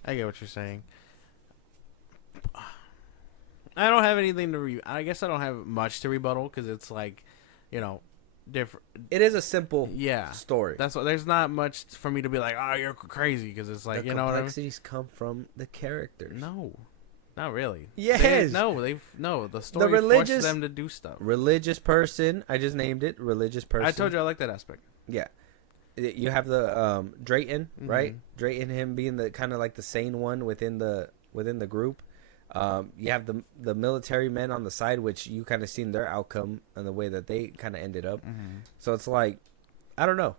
I get what you're saying. I don't have anything to I guess I don't have much to rebuttal because it's like, different. It is a simple story. That's what. There's not much for me to be like, oh, you're crazy, because it's like the complexities come from the characters. No. Not really. Yes. The story forces them to do stuff. Religious person. I just named it. Religious person. I told you I like that aspect. Yeah. You have the Drayton, right? Drayton, him being the kind of like the sane one within the group. You have the military men on the side, which you kind of seen their outcome and the way that they kind of ended up. So it's like, I don't know.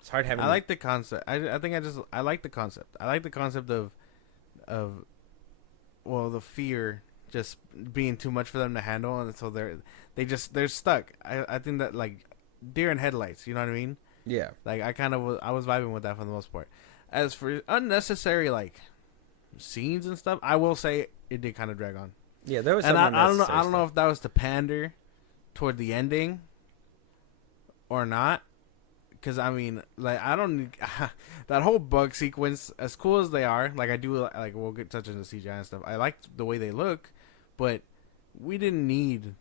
It's hard having. I like the concept. I like the concept. I like the concept of the fear just being too much for them to handle, and so they're stuck. I think that like deer in headlights. You know what I mean? Yeah. Like I was vibing with that for the most part. As for unnecessary like scenes and stuff, I will say it did kind of drag on. Yeah, there was. And I don't know if that was to pander toward the ending or not. Because, I mean, like, I don't need... that whole bug sequence, as cool as they are, like, I do... Like, we'll get touching the CGI and stuff. I like the way they look, but we didn't need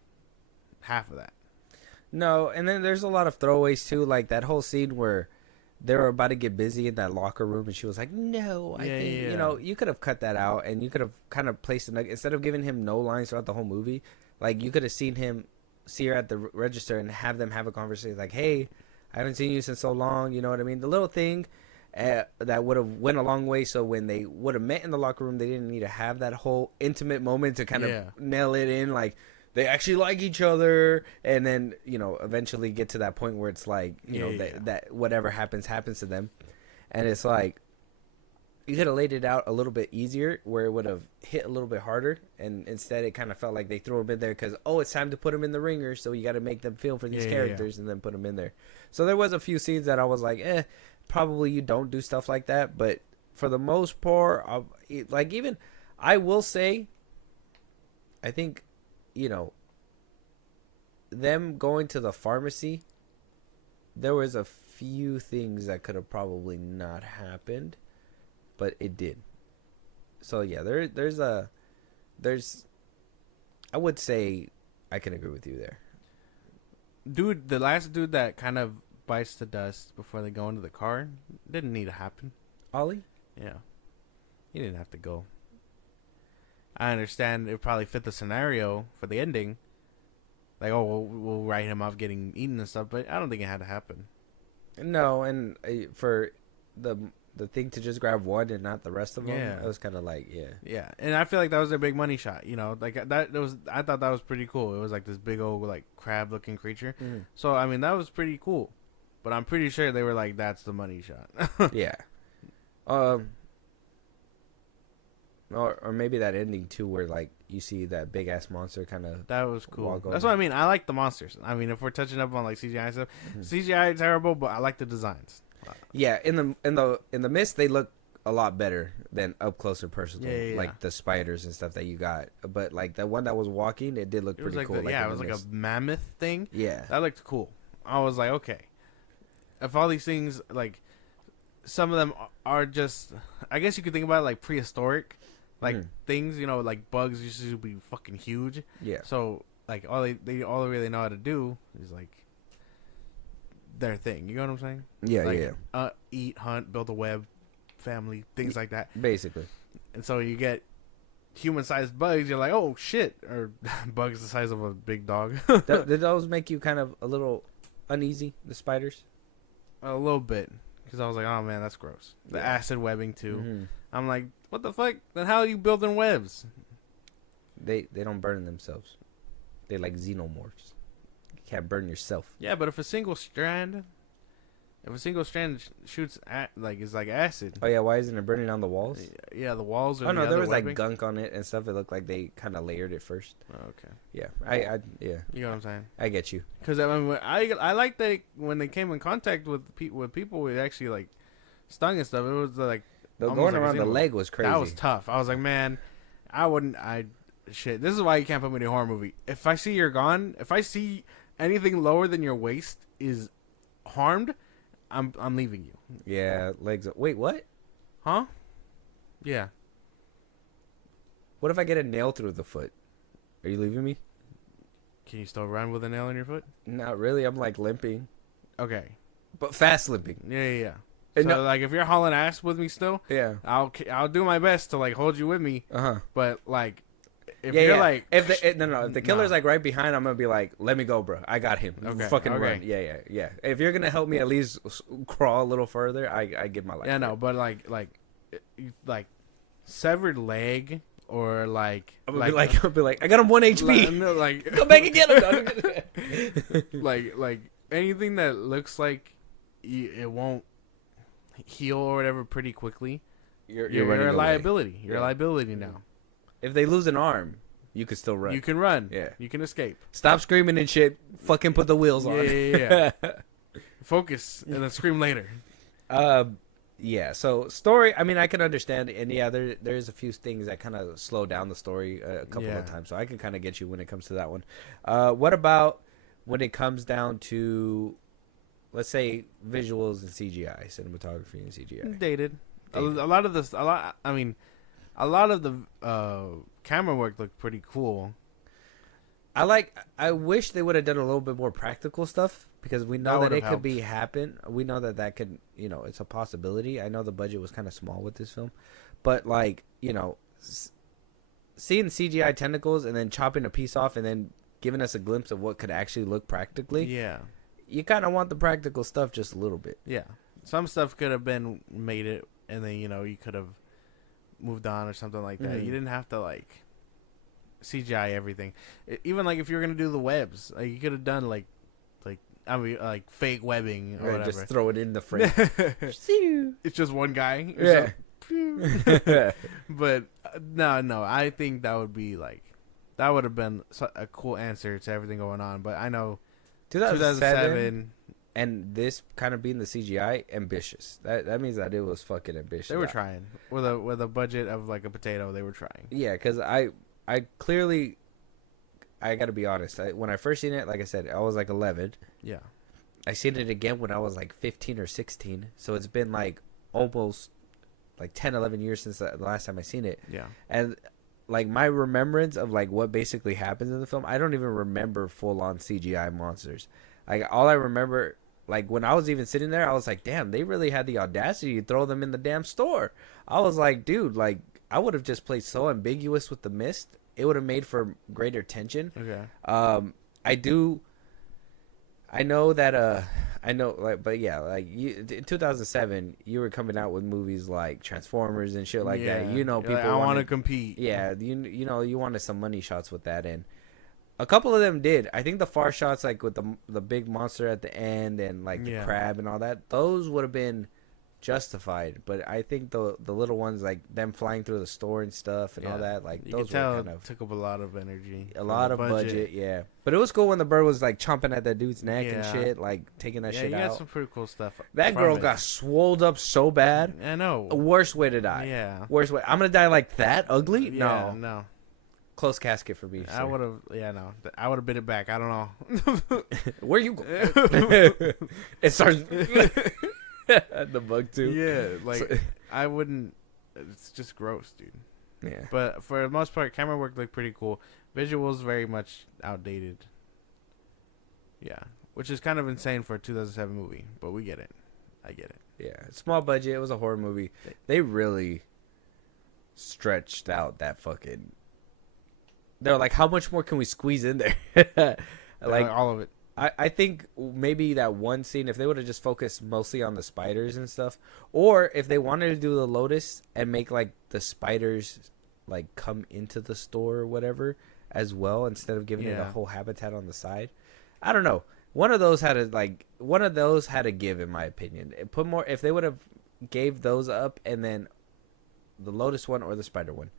half of that. No, and then there's a lot of throwaways, too. Like, that whole scene where they were about to get busy in that locker room, and she was like, no, I think... you could have cut that out, and you could have kind of placed... Instead of giving him no lines throughout the whole movie, like, you could have see her at the register and have them have a conversation like, hey... I haven't seen you since so long, you know what I mean? The little thing that would have went a long way, so when they would have met in the locker room, they didn't need to have that whole intimate moment to kind of nail it in, like, they actually like each other, and then, eventually get to that point where it's like, that whatever happens to them. And it's like, you could have laid it out a little bit easier where it would have hit a little bit harder, and instead it kind of felt like they threw them in there because it's time to put them in the ringer, so you got to make them feel for these characters and then put them in there. So there was a few scenes that I was like, probably you don't do stuff like that, but for the most part, I will say, I think, them going to the pharmacy, there was a few things that could have probably not happened. But it did. So yeah, there's I would say I can agree with you there. Dude, the last dude that kind of bites the dust before they go into the car didn't need to happen. Ollie? Yeah. He didn't have to go. I understand it probably fit the scenario for the ending. Like, we'll write him off getting eaten and stuff, but I don't think it had to happen. No, and for the thing to just grab one and not the rest of them, it was kind of like, yeah, and I feel like that was their big money shot, like I thought that was pretty cool. It was like this big old like crab looking creature, so I mean that was pretty cool, but I'm pretty sure they were like, that's the money shot. Yeah, or maybe that ending too, where like you see that big ass monster kind of. That was cool. That's what I mean. I like the monsters. I mean, if we're touching up on like CGI stuff, CGI is terrible, but I like the designs. Yeah, in the mist they look a lot better than up close and personal, like the spiders and stuff that you got. But like the one that was walking, it did look pretty like cool. it was like a mammoth thing. Yeah, that looked cool. I was like, okay, if all these things, like some of them are just, I guess you could think about it like prehistoric, Like things, you know, like bugs used to be fucking huge. Yeah. So like all they really know how to do is like their thing. You know what I'm saying? Yeah, like, eat, hunt, build a web, family, things like that. Basically. And so you get human-sized bugs. You're like, oh shit, or bugs the size of a big dog. Did those make you kind of a little uneasy? The spiders? A little bit, because I was like, oh man, that's gross. The acid webbing too. Mm-hmm. I'm like, what the fuck? Then how are you building webs? They don't burn themselves. They like xenomorphs. You can't burn yourself. Yeah, but if a single strand shoots is like acid. Oh yeah, why isn't it burning on the walls? Yeah, the walls. Or Oh no, there was webbing. like gunk on it and stuff. It looked like they kind of layered it first. Oh, okay. Yeah, I yeah. You know what I'm saying? I get you. Because I mean, I like that when they came in contact with people, it actually like stung and stuff. It was like Going like around the leg was crazy. That was tough. I was like, man, I wouldn't. Shit. This is why you can't put me in a horror movie. If I see you're gone, if I see anything lower than your waist is harmed, I'm leaving you. Yeah, legs. Wait, what? Huh? Yeah. What if I get a nail through the foot? Are you leaving me? Can you still run with a nail in your foot? Not really. I'm like limping, Okay. but fast limping. Yeah. And So no- like, if you're hauling ass with me still, Yeah. I'll do my best to like hold you with me. But like, if you're like, if the killer's nah. like right behind, I'm gonna be like, let me go, bro. I got him. Okay, Fucking okay. run. Yeah. If you're gonna help me at least crawl a little further, I give my life. yeah, for no, it. but like severed leg or like I'll be like, I got him 1 HP. no, like Go back and get him. like anything that looks like it won't heal or whatever pretty quickly. You're running a away. liability. You're a Yeah. liability now. If they lose an arm, you could still run. You can run. Yeah. You can escape. Stop screaming and shit. Fucking put the wheels on. Yeah. Focus and then scream later. Yeah. So story. I mean, I can understand, and yeah, there's a few things that kind of slow down the story a couple Yeah. of times. So I can kind of get you when it comes to that one. What about when it comes down to, let's say, visuals and CGI, cinematography and CGI? Dated. A Dated. lot of this. A lot of the camera work looked pretty cool. I wish they would have done a little bit more practical stuff, because we know That that it would've could be helped. happen. We know that could, it's a possibility. I know the budget was kind of small with this film, but like, seeing CGI tentacles and then chopping a piece off and then giving us a glimpse of what could actually look practically. Yeah. You kind of want the practical stuff just a little bit. Yeah. Some stuff could have been made it, and then you could have moved on or something like that. Mhm. You didn't have to like CGI everything. Even like if you were gonna do the webs, like you could have done like fake webbing or Right, whatever. just throw it in the frame. It's just one guy. Or Yeah. something. But no, I think that would be like that would have been a cool answer to everything going on. But I know 2007. And this kind of being the CGI, ambitious. That means that it was fucking ambitious. They were trying with a budget of like a potato. They were trying. Yeah, because I clearly, I got to be honest. When I first seen it, like I said, I was like 11. Yeah. I seen it again when I was like 15 or 16. So it's been like almost like 10, 11 years since the last time I seen it. Yeah. And like my remembrance of like what basically happens in the film, I don't even remember full on CGI monsters. Like all I remember, like when I was even sitting there, I was like, damn, they really had the audacity to throw them in the damn store. I was like, dude, like I would have just played so ambiguous with the mist. It would have made for greater tension. Okay. I know that but yeah, like in 2007 you were coming out with movies like Transformers and shit like that. You're People like, I want to wanted- compete. Yeah, you wanted some money shots with that, and a couple of them did. I think the far shots, like with the big monster at the end and like the crab and all that, those would have been justified. But I think the little ones, like them flying through the store and stuff and all that, like You those could tell were kind of took up a lot of energy. a from lot the of budget. Yeah. But it was cool when the bird was like chomping at that dude's neck and Yeah. shit, like taking that Yeah, shit you out. got some pretty cool stuff. That from girl it. got swolled up so bad. I know. Worst way to die. Yeah. Worst way. I'm gonna die like that? Ugly? Yeah, No. no. Close casket for me. I sir. would have. Yeah, no. I would have bit it back. I don't know. Where you go? It starts. The bug too. Yeah, like So- I wouldn't. It's just gross, dude. Yeah. But for the most part, camera work looked pretty cool. Visuals very much outdated. Yeah, which is kind of insane for a 2007 movie, but we get it. I get it. Yeah, small budget. It was a horror movie. They really stretched out that fucking. They're like, how much more can we squeeze in there? Like all of it. I think maybe that one scene, if they would have just focused mostly on the spiders and stuff, or if they wanted to do the Lotus and make like the spiders like come into the store or whatever as well, instead of giving it a whole habitat on the side. I don't know. One of those had to give, in my opinion. It put more, if they would have gave those up, and then the Lotus one or the spider one,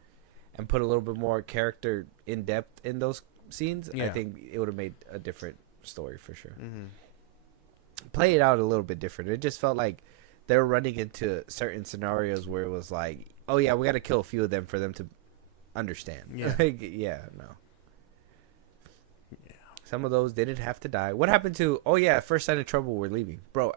and put a little bit more character in depth in those scenes, I think it would have made a different story for sure. Play it out a little bit different. It just felt like they were running into certain scenarios where it was like, oh yeah, we got to kill a few of them for them to understand. No. Some of those didn't have to die. What happened to, oh yeah, first sign of trouble, we're leaving. Bro,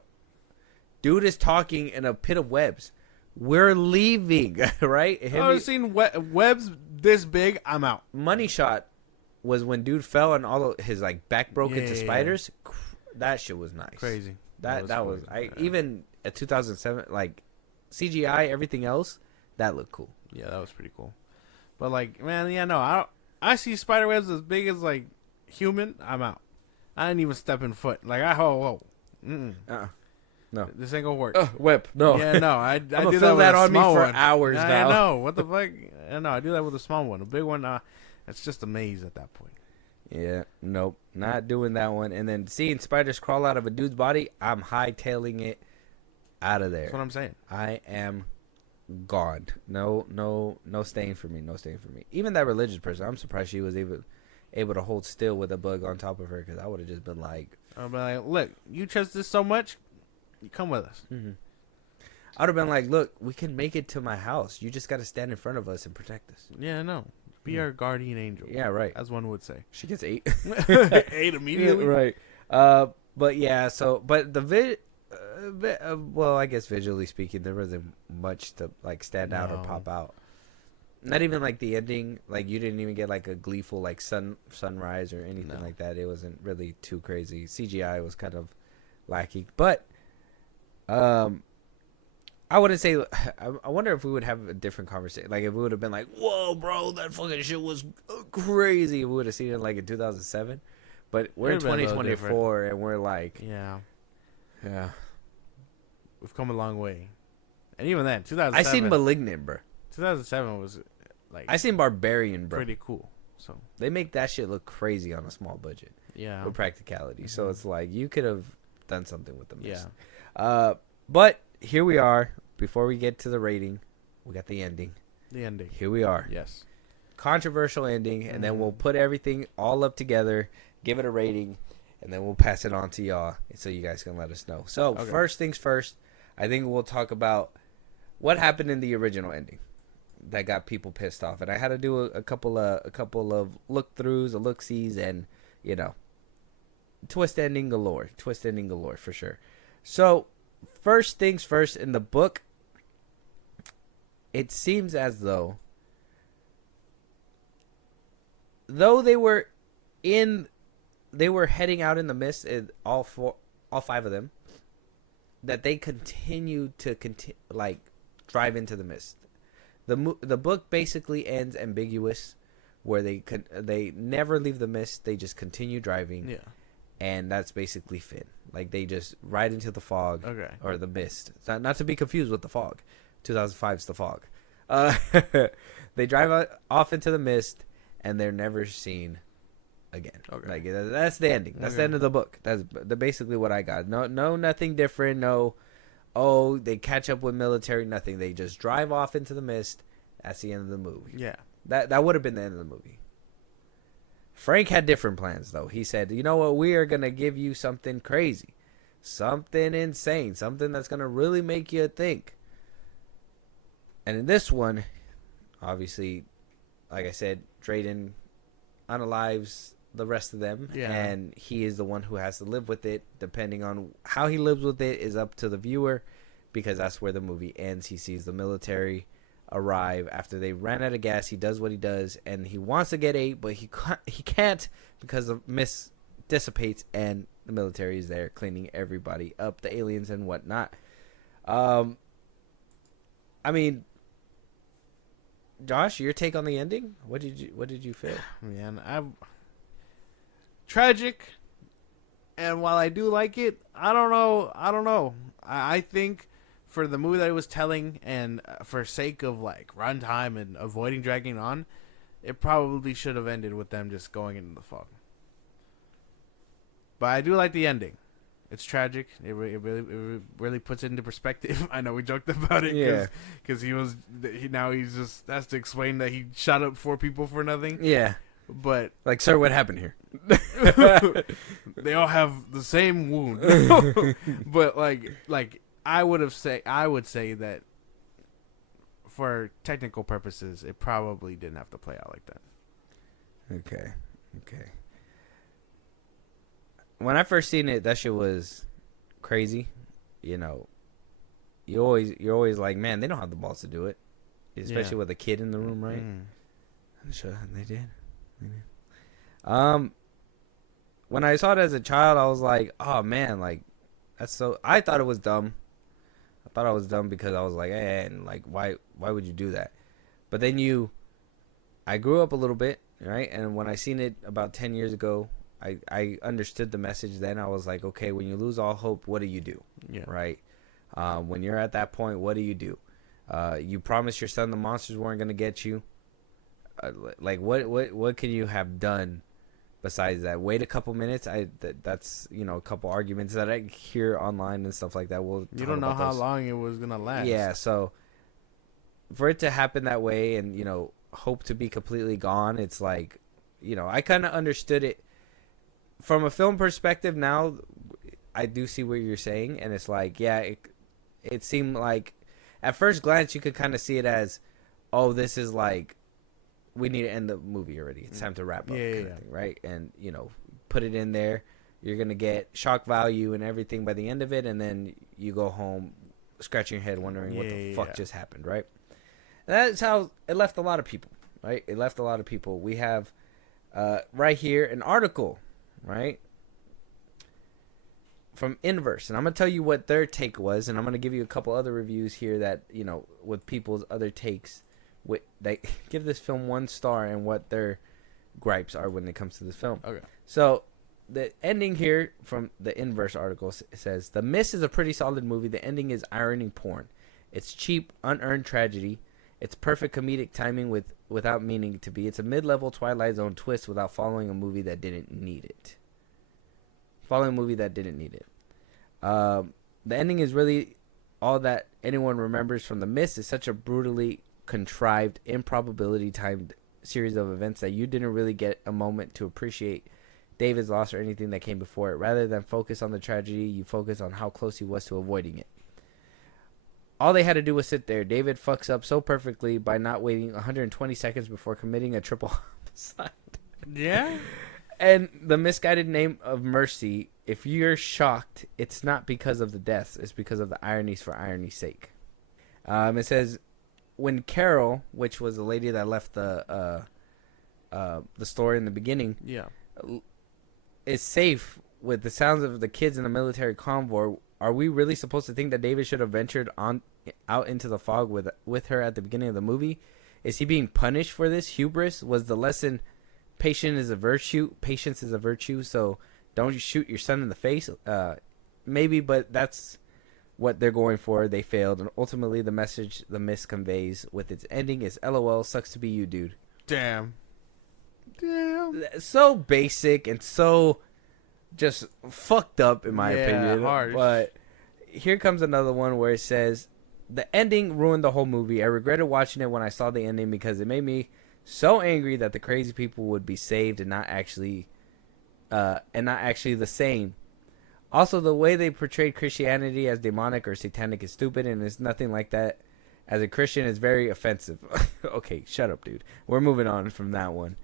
dude is talking in a pit of webs. We're leaving, right? I've seen webs this big, I'm out. Money shot was when dude fell and all of his like back broke into spiders. That shit was nice. Crazy. That was even at 2007, like CGI, everything else, that looked cool. Yeah, that was pretty cool. But like, man, I see spider webs as big as like human, I'm out. I didn't even step in foot. Like no, this ain't gonna work. Web, no. Yeah, no. I do feel that that with on me for one. hours now. I know. What the fuck? I do that with a small one. A big one, it's just a maze at that point. Yeah, nope, not doing that one. And then seeing spiders crawl out of a dude's body, I'm hightailing it out of there. That's what I'm saying. I am gone. No staying for me. No staying for me. Even that religious person, I'm surprised she was able to hold still with a bug on top of her, because I would have just been like, I'd be like, look, you trust this so much, you come with us. I would have been like, look, we can make it to my house. You just got to stand in front of us and protect us. Yeah, no. Be our guardian angel. Yeah, right. As one would say. She gets 8. 8 immediately? Yeah, right. But yeah, but the well, I guess visually speaking, there wasn't much to like stand out or pop out. Not even like the ending. Like you didn't even get like a gleeful like sunrise or anything like that. It wasn't really too crazy. CGI was kind of lacking, but I wouldn't say. I wonder if we would have a different conversation. Like if we would have been like, "Whoa, bro, that fucking shit was crazy." We would have seen it like in 2007, but we're in 2024 and we're like, yeah, we've come a long way. And even then, 2007. I seen Malignant, bro. 2007 was like I seen Barbarian, bro. Pretty cool. So they make that shit look crazy on a small budget. Yeah, with practicality. So it's like you could have done something with the mist. Yeah. But here we are. Before we get to the rating, we got the ending. Here we are. Yes. Controversial ending, and then we'll put everything all up together, give it a rating, and then we'll pass it on to y'all so you guys can let us know. So first things first, I think we'll talk about what happened in the original ending that got people pissed off, and I had to do a couple of look-throughs, look-sees, and twist ending galore for sure. So first things first, in the book, it seems as though they were heading out in the mist, all 5 of them, that they continued to drive into the mist. The book basically ends ambiguous, where they never leave the mist, they just continue driving. Yeah. And that's basically Finn. Like, they just ride into the fog. Okay. Or the mist. Not to be confused with the fog. 2005's the fog. They drive off into the mist, and they're never seen again. Okay. Like, that's the ending. That's the end of the book. That's basically what I got. No, nothing different. No, they catch up with military. Nothing. They just drive off into the mist. That's the end of the movie. Yeah. That would have been the end of the movie. Frank had different plans, though. He said, you know what? We are going to give you something crazy. Something insane. Something that's going to really make you think. And in this one, obviously, like I said, Drayden unalives the rest of them. Yeah. And he is the one who has to live with it. Depending on how he lives with it is up to the viewer, because that's where the movie ends. He sees the military arrive after they ran out of gas. He does what he does, and he wants to get 8, but he can't because the mist dissipates, and the military is there cleaning everybody up, the aliens and whatnot. I mean, Josh, your take on the ending? What did you feel? Man, tragic. And while I do like it, I don't know. I think for the movie that it was telling, and for sake of like runtime and avoiding dragging on, it probably should have ended with them just going into the fog. But I do like the ending. It's tragic. It really puts it into perspective. I know we joked about it because now he's just has to explain that he shot up 4 people for nothing. Yeah. But like, sir, what happened here? They all have the same wound. But like I would say that for technical purposes, it probably didn't have to play out like that. Okay. When I first seen it, that shit was crazy. You know, you're always like, man, they don't have the balls to do it, especially with a kid in the room, right? Sure, they did. When I saw it as a child, I was like, oh man, like that's so. I thought it was dumb. I thought I was dumb because I was like, hey, and like, why would you do that? But then I grew up a little bit, right? And when I seen it about 10 years ago, I understood the message then. I was like, okay, when you lose all hope, what do you do? Yeah. Right? When you're at that point, what do? You promised your son the monsters weren't going to get you. Like, what can you have done besides that? Wait a couple minutes. That's a couple arguments that I hear online and stuff like that. You don't know how long it was going to last. Yeah, so for it to happen that way and, hope to be completely gone, it's like, I kind of understood it. From a film perspective now, I do see what you're saying, and it's like, yeah, it seemed like, at first glance, you could kind of see it as, oh, this is like, we need to end the movie already. It's time to wrap up, kind of thing, right? And, put it in there. You're going to get shock value and everything by the end of it, and then you go home scratching your head wondering what the fuck just happened, right? And that's how it left a lot of people, right? It left a lot of people. We have right here an article, right, from Inverse, and I'm gonna tell you what their take was, and I'm gonna give you a couple other reviews here that with people's other takes. They give this film 1 star and what their gripes are when it comes to this film. Okay. So the ending here from the Inverse article says, "The Mist is a pretty solid movie. The ending is irony porn. It's cheap, unearned tragedy. It's perfect comedic timing without meaning to be. It's a mid-level Twilight Zone twist without following a movie that didn't need it. The ending is really all that anyone remembers from The Mist. Is such a brutally contrived, improbability-timed series of events that you didn't really get a moment to appreciate David's loss or anything that came before it. Rather than focus on the tragedy, you focus on how close he was to avoiding it. All they had to do was sit there. David fucks up so perfectly by not waiting 120 seconds before committing a triple homicide." Yeah? And the misguided name of mercy, if you're shocked, it's not because of the deaths. It's because of the ironies for irony's sake. It says, when Carol, which was the lady that left the store in the beginning, is safe with the sounds of the kids in the military convoy, are we really supposed to think that David should have ventured out into the fog with her at the beginning of the movie? Is he being punished for this hubris? Was the lesson patience is a virtue, so don't shoot your son in the face? Maybe, but that's what they're going for. They failed, and ultimately the message the Mist conveys with its ending is LOL, sucks to be you, dude. Damn. So basic and so just fucked up, in my opinion. Harsh. But here comes another one where it says, the ending ruined the whole movie. I regretted watching it when I saw the ending because it made me so angry that the crazy people would be saved and not actually the same. Also, the way they portrayed Christianity as demonic or satanic is stupid, and it's nothing like that. As a Christian, it's very offensive. Okay, shut up, dude. We're moving on from that one.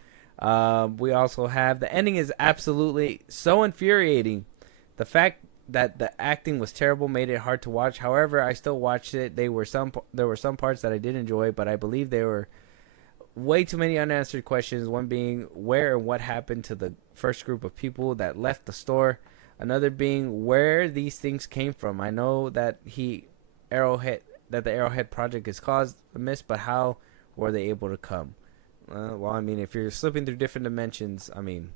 We also have, the ending is absolutely so infuriating. The fact that the acting was terrible, made it hard to watch. However, I still watched it. There were some parts that I did enjoy, but I believe there were way too many unanswered questions. One being where and what happened to the first group of people that left the store. Another being where these things came from. I know that the Arrowhead Project has caused a miss, but how were they able to come? Well, I mean, if you're slipping through different dimensions, I mean,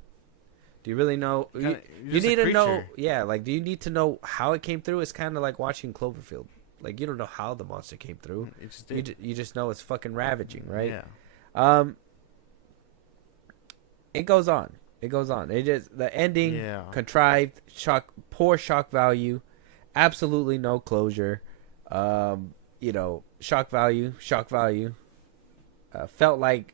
do you really know? You need to know. Yeah, like, do you need to know how it came through? It's kind of like watching Cloverfield. Like, you don't know how the monster came through. You just know it's fucking ravaging, right? Yeah. It goes on. It just the ending contrived, poor shock value, absolutely no closure. Shock value. Felt like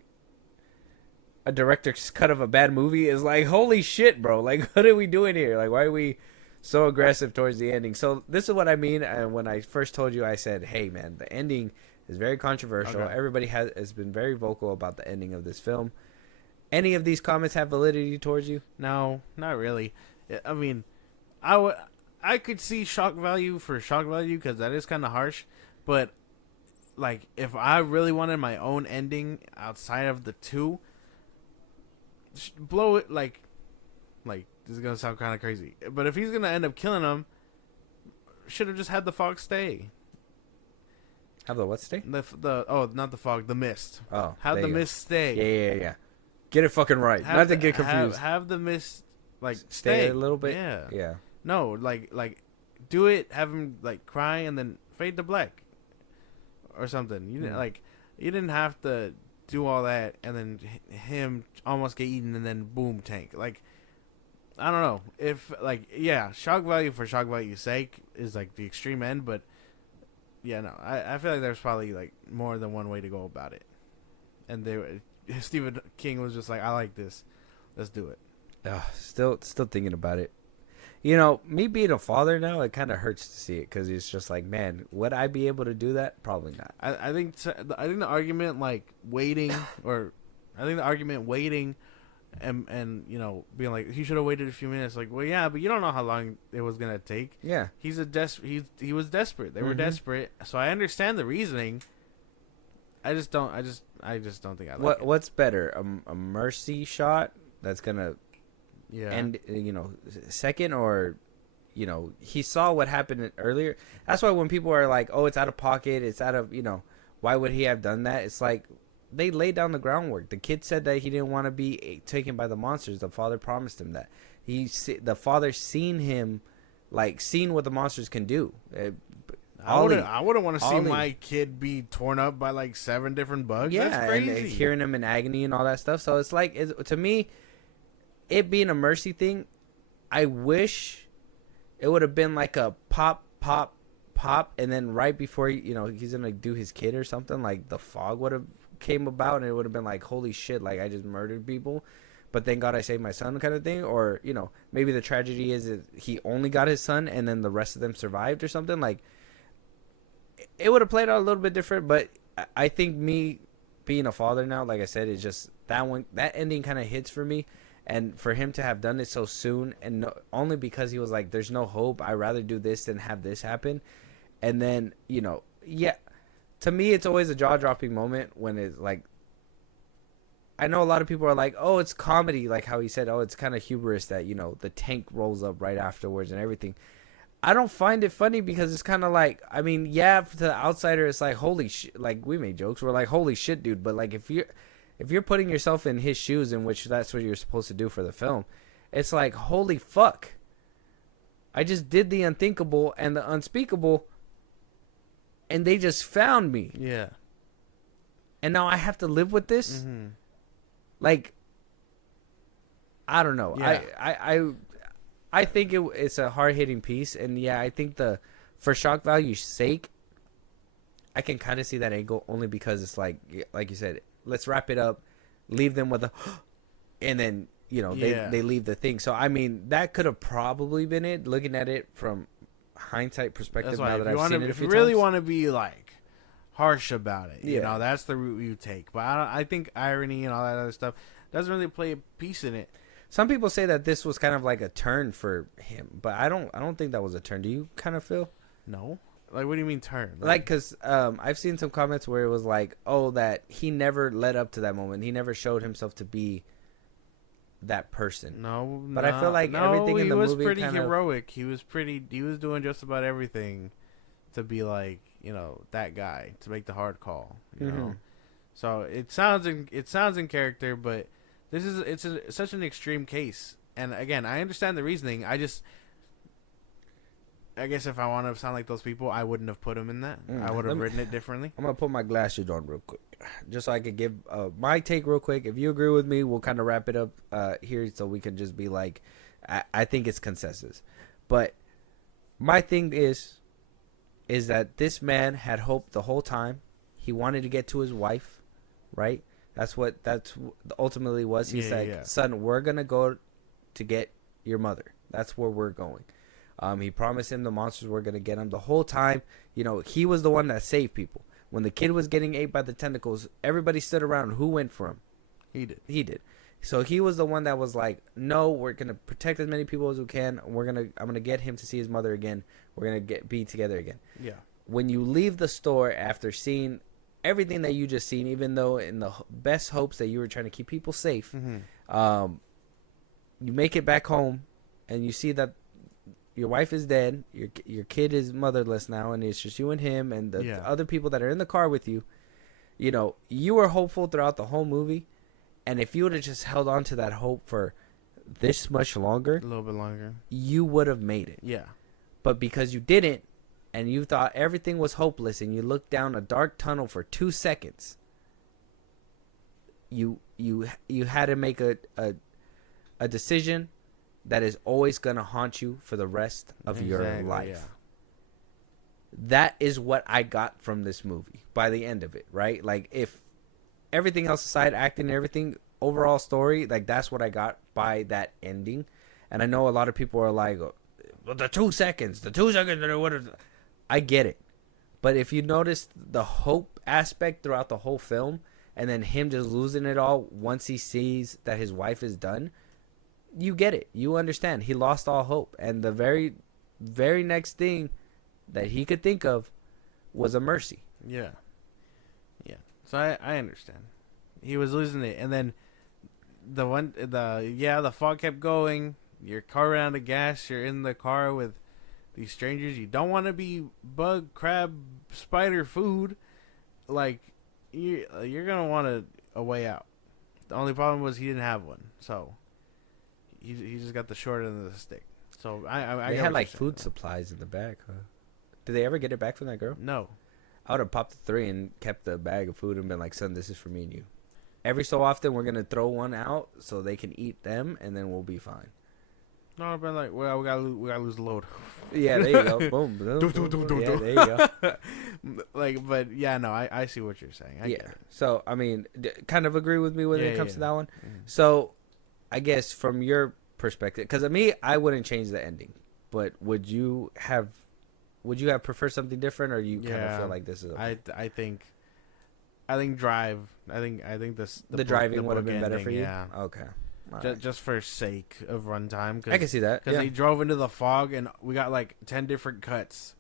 a director's cut of a bad movie. Is like, holy shit, bro. Like, what are we doing here? Like, why are we so aggressive towards the ending? So this is what I mean. And when I first told you, I said, hey, man, the ending is very controversial. Okay. Everybody has been very vocal about the ending of this film. Any of these comments have validity towards you? No, not really. I mean, I could see shock value for shock value because that is kind of harsh. But, like, if I really wanted my own ending outside of the two, blow it, like this is going to sound kind of crazy. But if he's going to end up killing him, should have just had the fog stay. Have the what stay? Not the fog, the mist. Oh, have the mist stay. Yeah. Get it fucking right. Not to get confused. Have the mist stay a little bit. Yeah. No, like do it. Have him like cry and then fade to black, or something. You didn't have to do all that and then him almost get eaten and then boom tank. Like, I don't know if shock value for shock value's sake is like the extreme end, but yeah, no, I feel like there's probably like more than one way to go about it, and Stephen King was just like, I like this, let's do it. Still thinking about it. You know, me being a father now, it kind of hurts to see it because it's just like, man, would I be able to do that? Probably not. I think the argument waiting and being like, he should have waited a few minutes. Like, well, yeah, but you don't know how long it was gonna take. Yeah, he was desperate. They were desperate, so I understand the reasoning. I just don't think I like it. What's better, a mercy shot that's gonna end, second, or he saw what happened earlier. That's why when people are like, oh, it's out of pocket, it's out of, why would he have done that? It's like they laid down the groundwork. The kid said that he didn't want to be taken by the monsters. The father promised him that. The father seen what the monsters can do. I wouldn't want to see my kid be torn up by like 7 different bugs. Yeah, that's crazy. And hearing him in agony and all that stuff. So it's like, to me, it being a mercy thing, I wish it would have been like a pop, and then right before he's gonna do his kid or something, like the fog would have came about, and it would have been like, holy shit, like I just murdered people, but thank God I saved my son, kind of thing. Or maybe the tragedy is that he only got his son, and then the rest of them survived or something. Like, it would have played out a little bit different, but I think me being a father now, like I said, it's just that ending kind of hits for me. And for him to have done it so soon, and only because he was like, there's no hope, I'd rather do this than have this happen. And then, to me, it's always a jaw-dropping moment when it's like, I know a lot of people are like, oh, it's comedy, like how he said, oh, it's kind of hubris that, the tank rolls up right afterwards and everything. I don't find it funny because it's kind of like, I mean, yeah, to the outsider, it's like, holy shit, like, we made jokes, we're like, holy shit, dude, but like, if you're putting yourself in his shoes, in which that's what you're supposed to do for the film, it's like, holy fuck, I just did the unthinkable and the unspeakable, and they just found me. Yeah. And now I have to live with this? Mm-hmm. Like, I don't know. Yeah. I think it's a hard-hitting piece, and yeah, I think for shock value's sake, I can kind of see that angle only because it's like you said, let's wrap it up, leave them with and then they leave the thing. So I mean, that could have probably been it. Looking at it from hindsight perspective, now that I've seen it a few times. If you really want to be like harsh about it, that's the route you take. But I think irony and all that other stuff doesn't really play a piece in it. Some people say that this was kind of like a turn for him, but I don't think that was a turn. Do you kind of feel? No. Like, what do you mean turn? Like, because I've seen some comments where it was like, oh, that he never led up to that moment. He never showed himself to be that person. No, but I feel like everything in the movie he was pretty kind heroic. He was doing just about everything to be like, you know, that guy, to make the hard call, you know. So it sounds in character, but it's such an extreme case. And again, I understand the reasoning. I guess if I want to sound like those people, I wouldn't have put him in that. I would have written it differently. I'm going to put my glasses on real quick, just so I could give my take real quick. If you agree with me, we'll kind of wrap it up here so we can just be like, I think it's consensus. But my thing is that this man had hope the whole time. He wanted to get to his wife, right? That's ultimately was. He's son, we're going to go to get your mother. That's where we're going. He promised him the monsters were going to get him the whole time. You know, he was the one that saved people. When the kid was getting ate by the tentacles, everybody stood around. Who went for him? He did. So he was the one that was like, no, we're going to protect as many people as we can. I'm going to get him to see his mother again. We're going to be together again. Yeah. When you leave the store after seeing everything that you just seen, even though in the best hopes that you were trying to keep people safe, you make it back home and you see that your wife is dead, your kid is motherless now, and it's just you and him and the other people that are in the car with you. You know, you were hopeful throughout the whole movie, and if you would have just held on to that hope for this much longer, a little bit longer, you would have made it. Yeah. But because you didn't, and you thought everything was hopeless, and you looked down a dark tunnel for 2 seconds, you had to make a decision that is always going to haunt you for the rest of your life. Yeah. That is what I got from this movie by the end of it, right? Like, if everything else aside, acting and everything, overall story, like, that's what I got by that ending. And I know a lot of people are like, the 2 seconds that it would have. I get it. But if you notice the hope aspect throughout the whole film, and then him just losing it all once he sees that his wife is done, you get it. You understand. He lost all hope. And the very, very next thing that he could think of was a mercy. Yeah. Yeah. So I understand. He was losing it. And then the fog kept going. Your car ran out of gas. You're in the car with these strangers. You don't want to be bug, crab, spider food. Like, you're going to want a way out. The only problem was he didn't have one. So he just got the short end of the stick. So I they had like food supplies in the bag, huh? Did they ever get it back from that girl? No. I would have popped the 3 and kept the bag of food and been like, son, this is for me and you. Every so often we're gonna throw one out so they can eat them, and then we'll be fine. No, I've been like, well, we gotta lose the load. Yeah, there you go. Boom. Yeah, there you go. Like, but yeah, no, I see what you're saying. I get it. So I mean, kind of agree with me when it comes to that one. So I guess from your perspective, because of me, I wouldn't change the ending. But would you have preferred something different, or you kind of feel like this is? Okay? I think Drive. I think the driving would have been better for you. Yeah. Okay. Just for sake of runtime. I can see that. Because they drove into the fog, and we got like 10 different cuts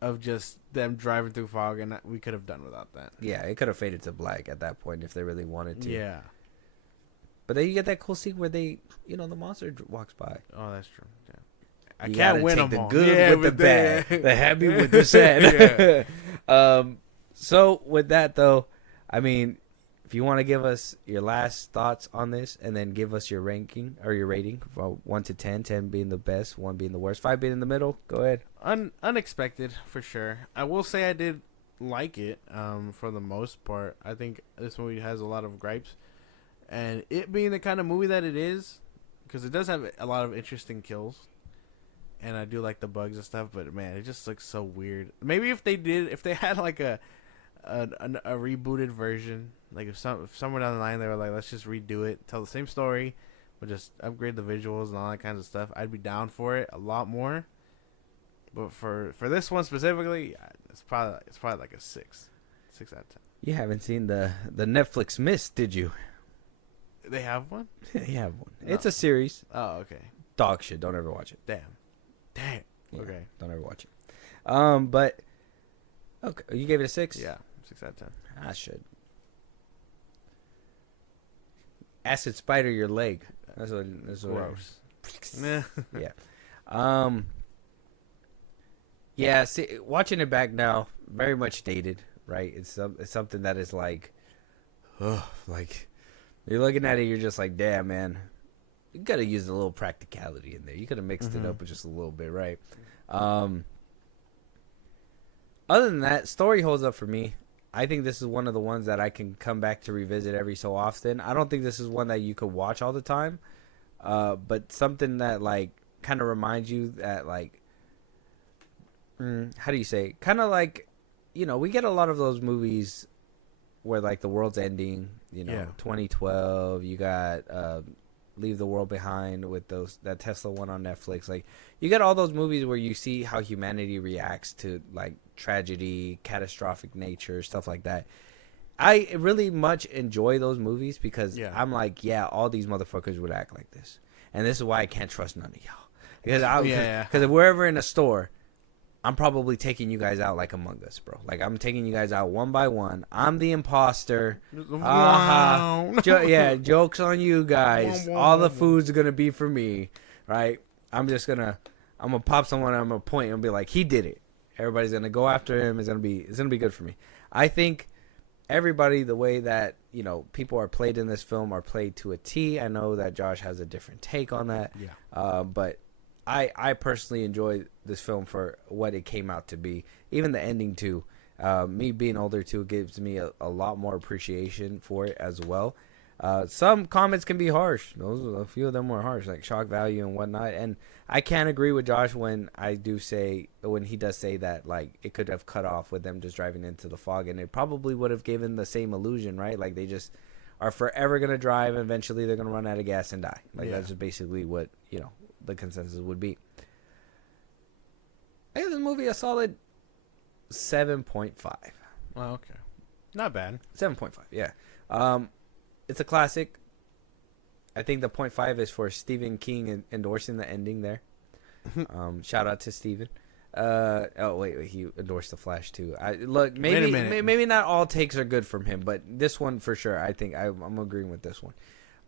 of just them driving through fog, and we could have done without that. Yeah, it could have faded to black at that point if they really wanted to. Yeah. But then you get that cool scene where the monster walks by. Oh, that's true. Yeah. I can't win them the all. good with the bad, the happy with the sad. So with that though, I mean, if you want to give us your last thoughts on this, and then give us your ranking or your rating from 1 to 10, 10 being the best, 1 being the worst, 5 being in the middle. Go ahead. Unexpected for sure. I will say I did like it. For the most part, I think this movie has a lot of gripes, and it being the kind of movie that it is, because it does have a lot of interesting kills. And I do like the bugs and stuff, but man, it just looks so weird. Maybe if they had like a rebooted version, like if somewhere down the line they were like, let's just redo it, tell the same story, but just upgrade the visuals and all that kinds of stuff, I'd be down for it a lot more. But for this one specifically, it's probably like a 6 out of 10. You haven't seen the Netflix Mist, did you? They have one? They have one. No. It's a series. Oh, okay. Dog shit. Don't ever watch it. Damn. Yeah, Okay. don't ever watch it. But okay, you gave it a 6. Yeah, 6 out of 10. I should. Acid spider your leg. That's what. Gross. Yeah. Yeah. See, watching it back now, very much dated. Right. It's something that is like, like you're looking at it, you're just like, damn, man. You could have used a little practicality in there. You could have mixed it up with just a little bit, right? Other than that, story holds up for me. I think this is one of the ones that I can come back to revisit every so often. I don't think this is one that you could watch all the time, but something that like kind of reminds you that like, how do you say? Kind of like, we get a lot of those movies where like the world's ending. 2012. You got Leave the World Behind with that Tesla one on Netflix. Like you get all those movies where you see how humanity reacts to like tragedy, catastrophic nature, stuff like that. I really much enjoy those movies because I'm like, all these motherfuckers would act like this, and this is why I can't trust none of y'all. Because if we're ever in a store, I'm probably taking you guys out like Among Us, bro. Like I'm taking you guys out one by one. I'm the imposter. Jokes on you guys. All the food's gonna be for me, right? I'm gonna pop someone. I'm gonna point and be like, he did it. Everybody's gonna go after him. It's gonna be good for me. I think everybody, the way that people are played in this film are played to a T. I know that Josh has a different take on that. Yeah. But I personally enjoy this film for what it came out to be. Even the ending too. Me being older too gives me a lot more appreciation for it as well. Some comments can be harsh. A few of them were harsh, like shock value and whatnot. And I can't agree with Josh when he does say that like it could have cut off with them just driving into the fog, and it probably would have given the same illusion, right? Like they just are forever gonna drive, and eventually they're gonna run out of gas and die. Like that's just basically what the consensus would be. I give this movie a solid 7.5. Oh, okay. Not bad. 7.5, yeah. It's a classic. I think the 0.5 is for Stephen King endorsing the ending there. Shout out to Stephen. Wait, he endorsed The Flash too. Maybe not all takes are good from him, but this one for sure. I think I'm agreeing with this one.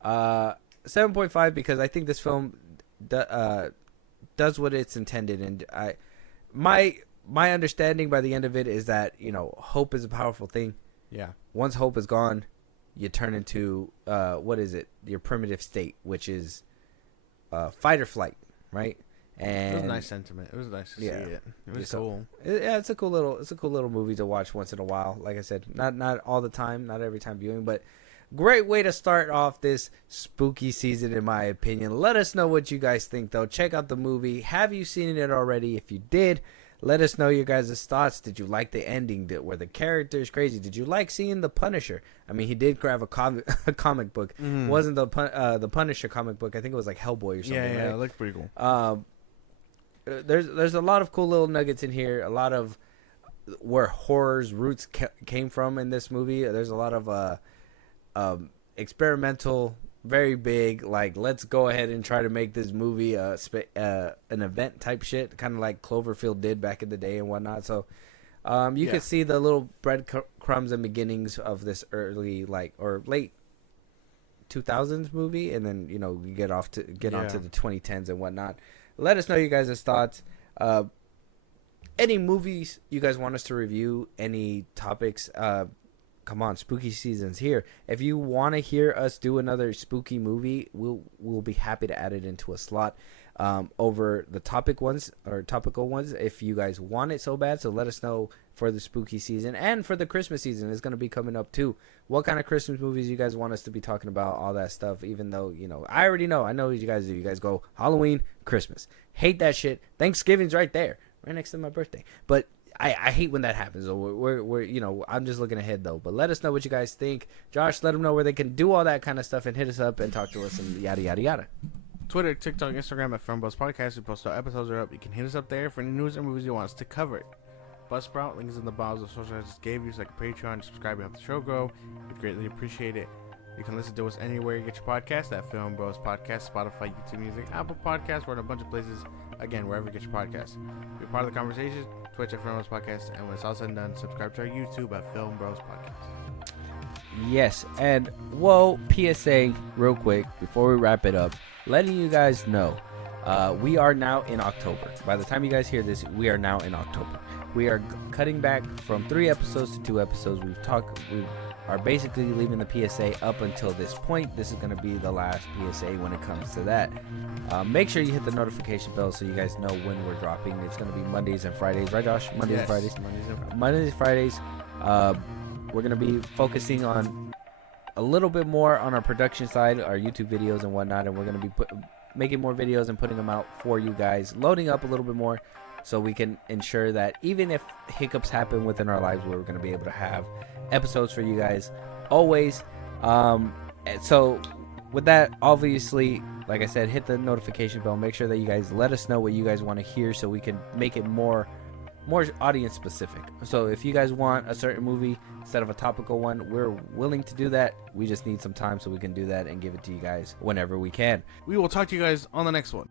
7.5 because I think this film does what it's intended, and my understanding by the end of it is that hope is a powerful thing. Yeah. Once hope is gone, you turn into your primitive state, which is fight or flight, right? And it was a nice sentiment. It was nice to see it. It was cool. It's a cool little movie to watch once in a while. Like I said, not all the time, not every time viewing, but great way to start off this spooky season, in my opinion. Let us know what you guys think, though. Check out the movie. Have you seen it already? If you did, let us know your guys' thoughts. Did you like the ending? Were the characters crazy? Did you like seeing the Punisher? I mean, he did grab a comic book. Wasn't the Punisher comic book? I think it was like Hellboy or something. Yeah, right? It looked pretty cool. There's a lot of cool little nuggets in here. A lot of where horror's roots came from in this movie. There's a lot of experimental, very big, like let's go ahead and try to make this movie an event type shit, kind of like Cloverfield did back in the day and whatnot. So you could see the little breadcrumbs and beginnings of this early or late 2000s movie, and then you get onto the 2010s and whatnot. Let us know you guys' thoughts. Any movies you guys want us to review, any topics, come on, spooky season's here. If you want to hear us do another spooky movie, we'll be happy to add it into a slot over the topical ones if you guys want it so bad. So let us know for the spooky season, and for the Christmas season is going to be coming up too. What kind of Christmas movies you guys want us to be talking about, all that stuff, even though I already know. I know what you guys do. You guys go Halloween, Christmas. Hate that shit. Thanksgiving's right there, right next to my birthday. But I hate when that happens. So we're I'm just looking ahead though. But let us know what you guys think. Josh, let them know where they can do all that kind of stuff and hit us up and talk to us and yada yada yada. Twitter, TikTok, Instagram at FilmBros Podcast. We post our episodes are up. You can hit us up there for any news or movies you want us to cover. Buzzsprout, links in the bios of social I just gave you. So like Patreon, subscribe to help the show grow. We'd greatly appreciate it. You can listen to us anywhere you get your podcast, at FilmBros Podcast, Spotify, YouTube Music, Apple Podcasts, we're in a bunch of places. Again, wherever you get your podcasts. Be part of the conversation, Twitch at FilmBros Podcast, and when it's all said and done, subscribe to our YouTube at FilmBros Podcast. Yes, and whoa, PSA real quick before we wrap it up, letting you guys know, we are now in October. By the time you guys hear this, we are now in October. We are cutting back from 3 episodes to 2 episodes. We are basically leaving the PSA up until this point. This is going to be the last PSA when it comes to that. Make sure you hit the notification bell so you guys know when we're dropping. It's going to be Mondays and Fridays, right, Josh? Mondays and Fridays. Mondays and Fridays. We're going to be focusing on a little bit more on our production side, our YouTube videos and whatnot, and we're going to be making more videos and putting them out for you guys, loading up a little bit more so we can ensure that even if hiccups happen within our lives, we're going to be able to have episodes for you guys always. So with that, obviously, like I said, hit the notification bell. Make sure that you guys let us know what you guys want to hear so we can make it more audience specific. So if you guys want a certain movie instead of a topical one, we're willing to do that. We just need some time so we can do that and give it to you guys whenever we can. We will talk to you guys on the next one.